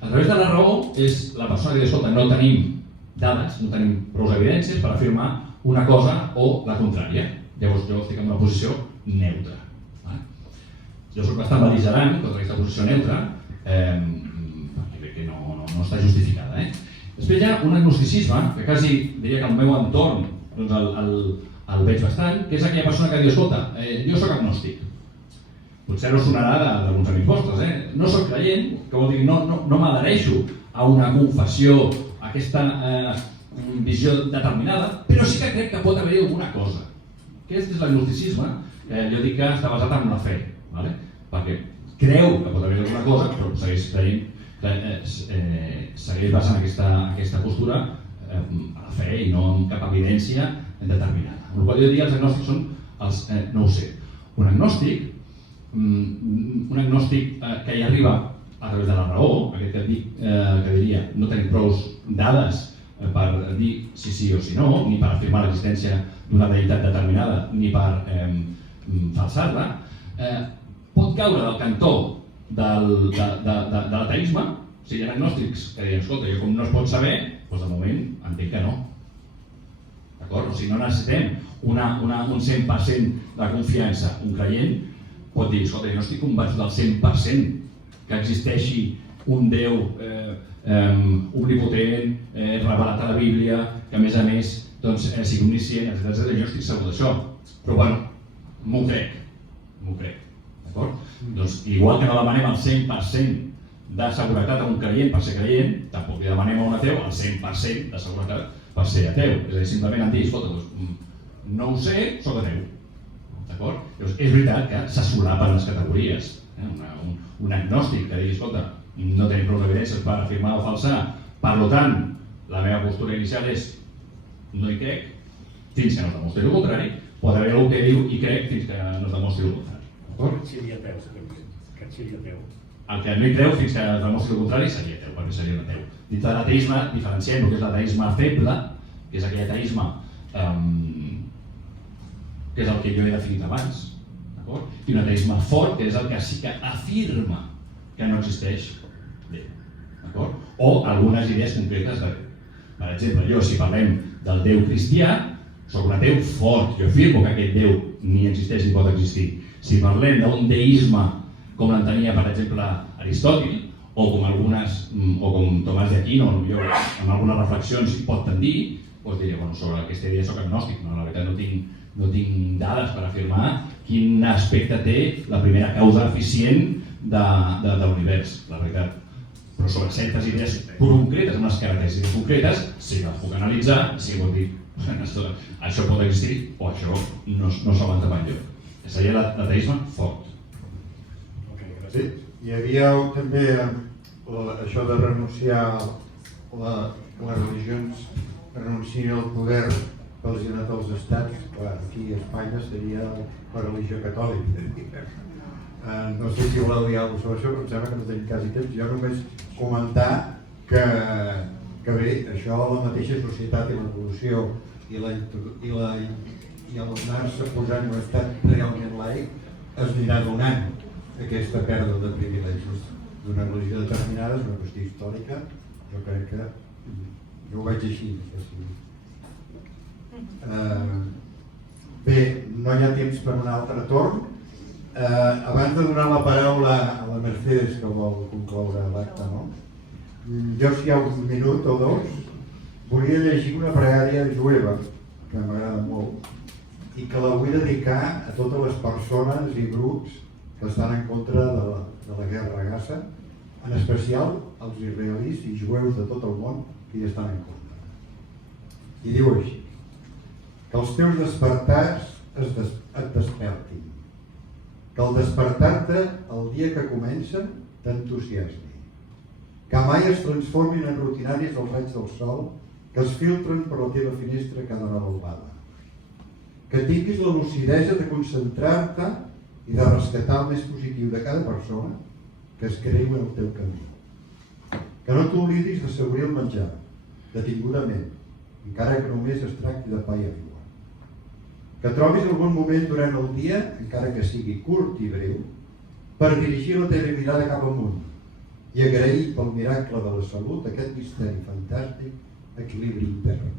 A través de la raó és la persona que diu, escolta, no tenim dades, no tenim prou evidències per afirmar una cosa o la contrària. Llavors jo estic en una posició neutra. Jo soc bastant bel·ligerant contra aquesta posició neutra, perquè crec que no està justificada. Després hi ha un agnosticisme, que quasi diria que al meu entorn el veig bastant, que és aquella persona que diu, escolta, jo soc agnòstic. Potser no sonarà d'alguns amics vostres, no soc creient, que vol dir no m'adhereixo a una confessió, a aquesta visió determinada, però sí que crec que pot haver-hi alguna cosa. Aquest és l'agnosticisme, jo dic que està basat en la fe. Perquè creu que pot haver alguna cosa, però segueix creient, segueix basant aquesta postura a la fe i no en cap evidència determinada. Amb la qual jo diria que els agnòstics són els no ho sé. Un agnòstic que hi arriba a través de la raó, aquest que diria no tenim prou dades per dir sí o si no, ni per afirmar l'existència d'una deïtat determinada, ni per falsar-la, pot caure del cantó de l'ateisme. Si hi ha agnòstics que diuen, escolta, jo com no es pot saber, doncs de moment entenc que no. D'acord? O sigui, no necessitem un 100% de confiança. Un creient pot dir, escolta, jo no estic convençut del 100% que existeixi un Déu omnipotent, revelat a la Bíblia, que a més sigui omniscient, etc. Jo estic segur d'això. Però bueno, m'ho crec. D'acord? Doncs igual que no demanem el 100% de seguretat a un creient per ser creient, tampoc li demanem a un ateu el 100% de seguretat per ser ateu. És a dir, simplement em dir, escolta, no ho sé, soc ateu. D'acord? Llavors, és veritat que se solapen les categories. Un agnòstic que digui, escolta, no tenim prou evidències per afirmar o falsar, per tant, la meva postura inicial és no hi crec, fins que no es demostri el contrari, pot haver algú que diu i crec fins que no es demostri el contrari. El que no hi creu fins que es demostri el contrari seria ateu, perquè seria un ateu. Dintre de l'ateisme diferenciem el que és l'ateisme feble, que és aquell ateisme que és el que jo he definit abans, i un ateisme fort, que és el que sí que afirma que no existeix Déu, o algunes idees concretes de Déu. Per exemple, jo, si parlem del Déu cristià, soc un ateu fort, jo afirmo que aquest Déu ni existeix ni pot existir. Si parlem d'un deisme com l'entenia, per exemple, Aristòtil, o com Tomàs d'Aquino, en algunes reflexions hi pot tendir, doncs diria, sobre aquesta idea soc agnòstic, la veritat no tinc dades per afirmar quin aspecte té la primera causa eficient de l'univers, la veritat. Però sobre certes idees concretes, amb les característiques concretes, sí que les puc analitzar, sí que pot dir, això pot existir o això no s'aguanta per enlloc. Seria l'ateisme fort. Sí, hi havia també això de renunciar les religions renunciïn al poder pels generats dels estats. Clar, aquí a Espanya seria la religió catòlica. No sé si voleu dir alguna cosa sobre això, però em sembla que no tenim quasi temps. Jo només comentar que bé, això, la mateixa societat i l'evolució i l'anar-se posant en un estat realment laic es anirà donant aquesta pèrdua de privilegis d'una religió determinada, és una qüestió històrica. Jo crec que jo ho veig així. Bé, no hi ha temps per un altre torn. Abans de donar la paraula a la Mercedes, que vol concloure l'acte, no? Jo, si hi ha un minut o dos, volia llegir una pregària jueva, que m'agrada molt, i que la vull dedicar a totes les persones i grups que estan en contra de la guerra a Gaza, en especial els israelis i jueus de tot el món que hi estan en contra. I diu així: que els teus despertars et despertin, que al despertar-te el dia que comença t'entusiasmi, que mai es transformin en rutinaris els raigs del sol que es filtren per la teva finestra cada hora d'albada, que tinguis la lucidesa de concentrar-te i de rescatar el més positiu de cada persona que es creu en el teu camí, que no t'oblidis d'assaborir el menjar detingudament, encara que només es tracti de pa i aigua, que trobis algun moment durant el dia, encara que sigui curt i breu, per dirigir la teva mirada cap amunt i agrair pel miracle de la salut aquest misteri fantàstic equilibri intern,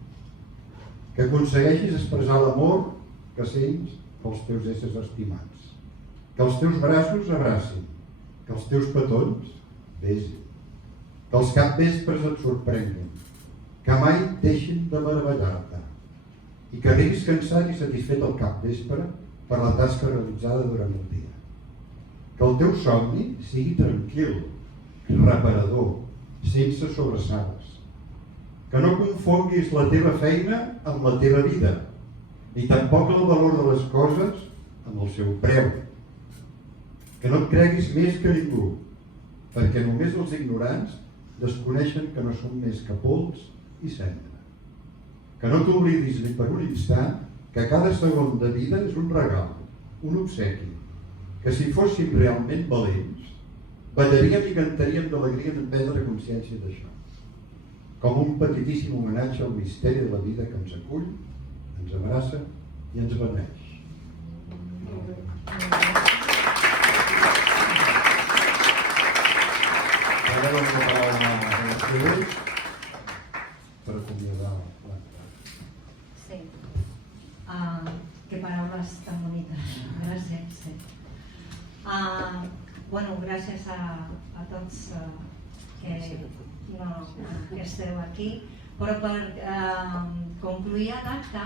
que aconsegueixis expressar l'amor que sents pels teus éssers estimats, que els teus braços abracin, que els teus petons besin, que els capvespres et sorprenguin, que mai deixin de meravellar-te i que arribis cansat i satisfet al capvespre per la tasca realitzada durant el dia, que el teu somni sigui tranquil, reparador, sense sobressalts, que no confonguis la teva feina amb la teva vida, ni tampoc el valor de les coses amb el seu preu, que no et creguis més que ningú, perquè només els ignorants desconeixen que no són més que pols i cendra, que no t'oblidis ni per un instant que cada segon de vida és un regal, un obsequi, que si fóssim realment valents, ballaríem i cantaríem d'alegria en prendre consciència d'això, com un petitíssim homenatge al misteri de la vida que ens acull, ens abraça i ens beneix. Ara dono la paraula a Mercedes per acomiadar l'acte. Sí. Que paraules tan bonites. Gràcies. Sí. Bueno, gràcies a tots que esteu aquí, però per concluir l'acte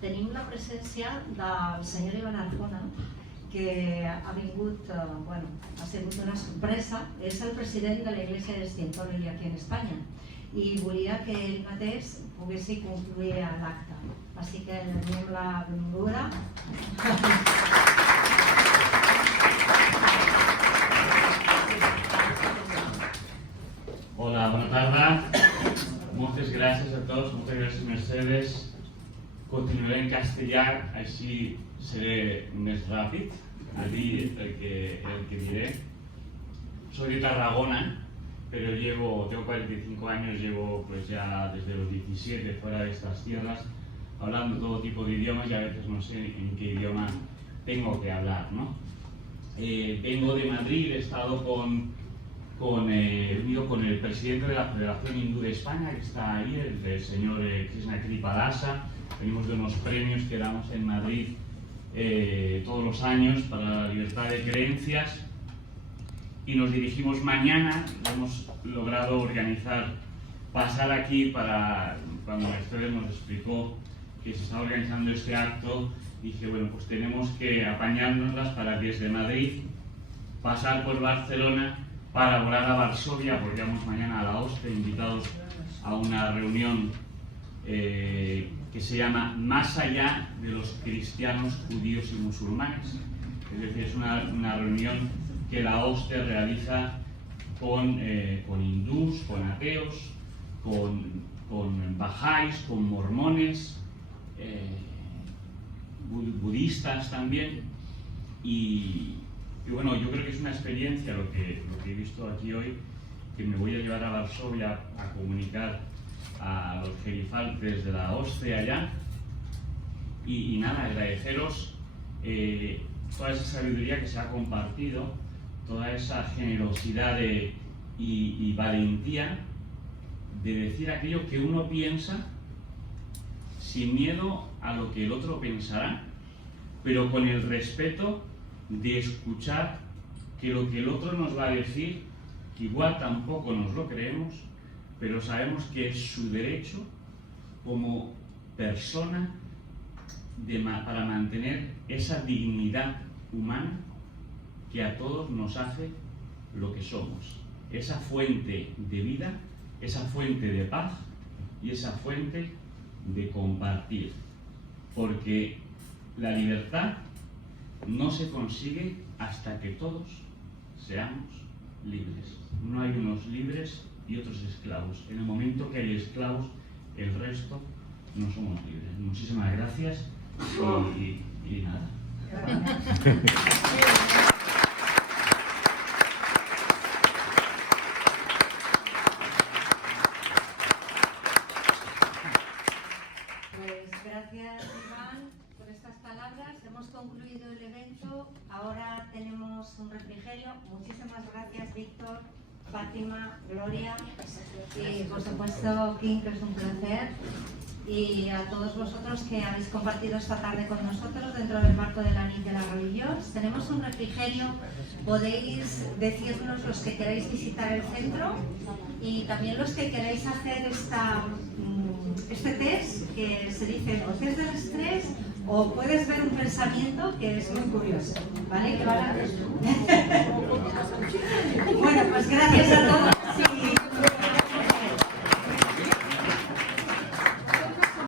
tenim la presència del senyor Ivan Arjona, que ha vingut, ha sigut una sorpresa. És el president de la Iglesia de Scientology aquí en Espanya i volia que ell mateix pogués concluir l'acte. Així que li donem la benvinguda. Hola, bona tarda. Moltes gràcies a tots, moltes gràcies Mercedes. Continuaré en castellà, així seré més ràpid a dir el que diré. Soy de Tarragona, pero tengo 45 años, llevo pues ya desde los 17 fuera de estas tierras, hablando todo tipo de idiomas y a veces no sé en qué idioma tengo que hablar, ¿no? Vengo de Madrid, he estado unido con el presidente de la Federación Hindú de España, que está ahí, el señor Krishna Kripadasa. Venimos de unos premios que damos en Madrid todos los años para la libertad de creencias y nos dirigimos mañana. Hemos logrado organizar, pasar aquí para, cuando Mercedes nos explicó que se está organizando este acto, dije, bueno, pues tenemos que apañárnoslas para desde Madrid pasar por Barcelona para volar a Varsovia, porque vamos mañana a la OSCE, invitados a una reunión que se llama Más allá de los cristianos, judíos y musulmanes. Es decir, es una reunión que la OSCE realiza con hindús, con ateos, con bajáis, con mormones, budistas también. Y bueno, yo creo que es una experiencia lo que he visto aquí hoy, que me voy a llevar a Varsovia a comunicar a los gerifaltes de la OSCE allá. Y nada, agradeceros toda esa sabiduría que se ha compartido, toda esa generosidad y valentía de decir aquello que uno piensa sin miedo a lo que el otro pensará, pero con el respeto de escuchar que lo que el otro nos va a decir, que igual tampoco nos lo creemos, pero sabemos que es su derecho como persona para mantener esa dignidad humana que a todos nos hace lo que somos, esa fuente de vida, esa fuente de paz y esa fuente de compartir, porque la libertad no se consigue hasta que todos seamos libres. No hay unos libres y otros esclavos. En el momento que hay esclavos, el resto no somos libres. Muchísimas gracias y nada. Pues gracias, Iván, por estas palabras. Hemos concluido el evento. Ahora tenemos un refrigerio. Muchísimas gracias, Víctor, Fátima, Gloria y por supuesto King, que es un placer. Y a todos vosotros que habéis compartido esta tarde con nosotros dentro del marco de la Nit de la Religión. Tenemos un refrigerio, podéis decirnos los que queráis visitar el centro y también los que queráis hacer este test, que se dice o test del estrés o puedes ver un pensamiento que es muy curioso, ¿vale? Bueno, pues gracias a todos.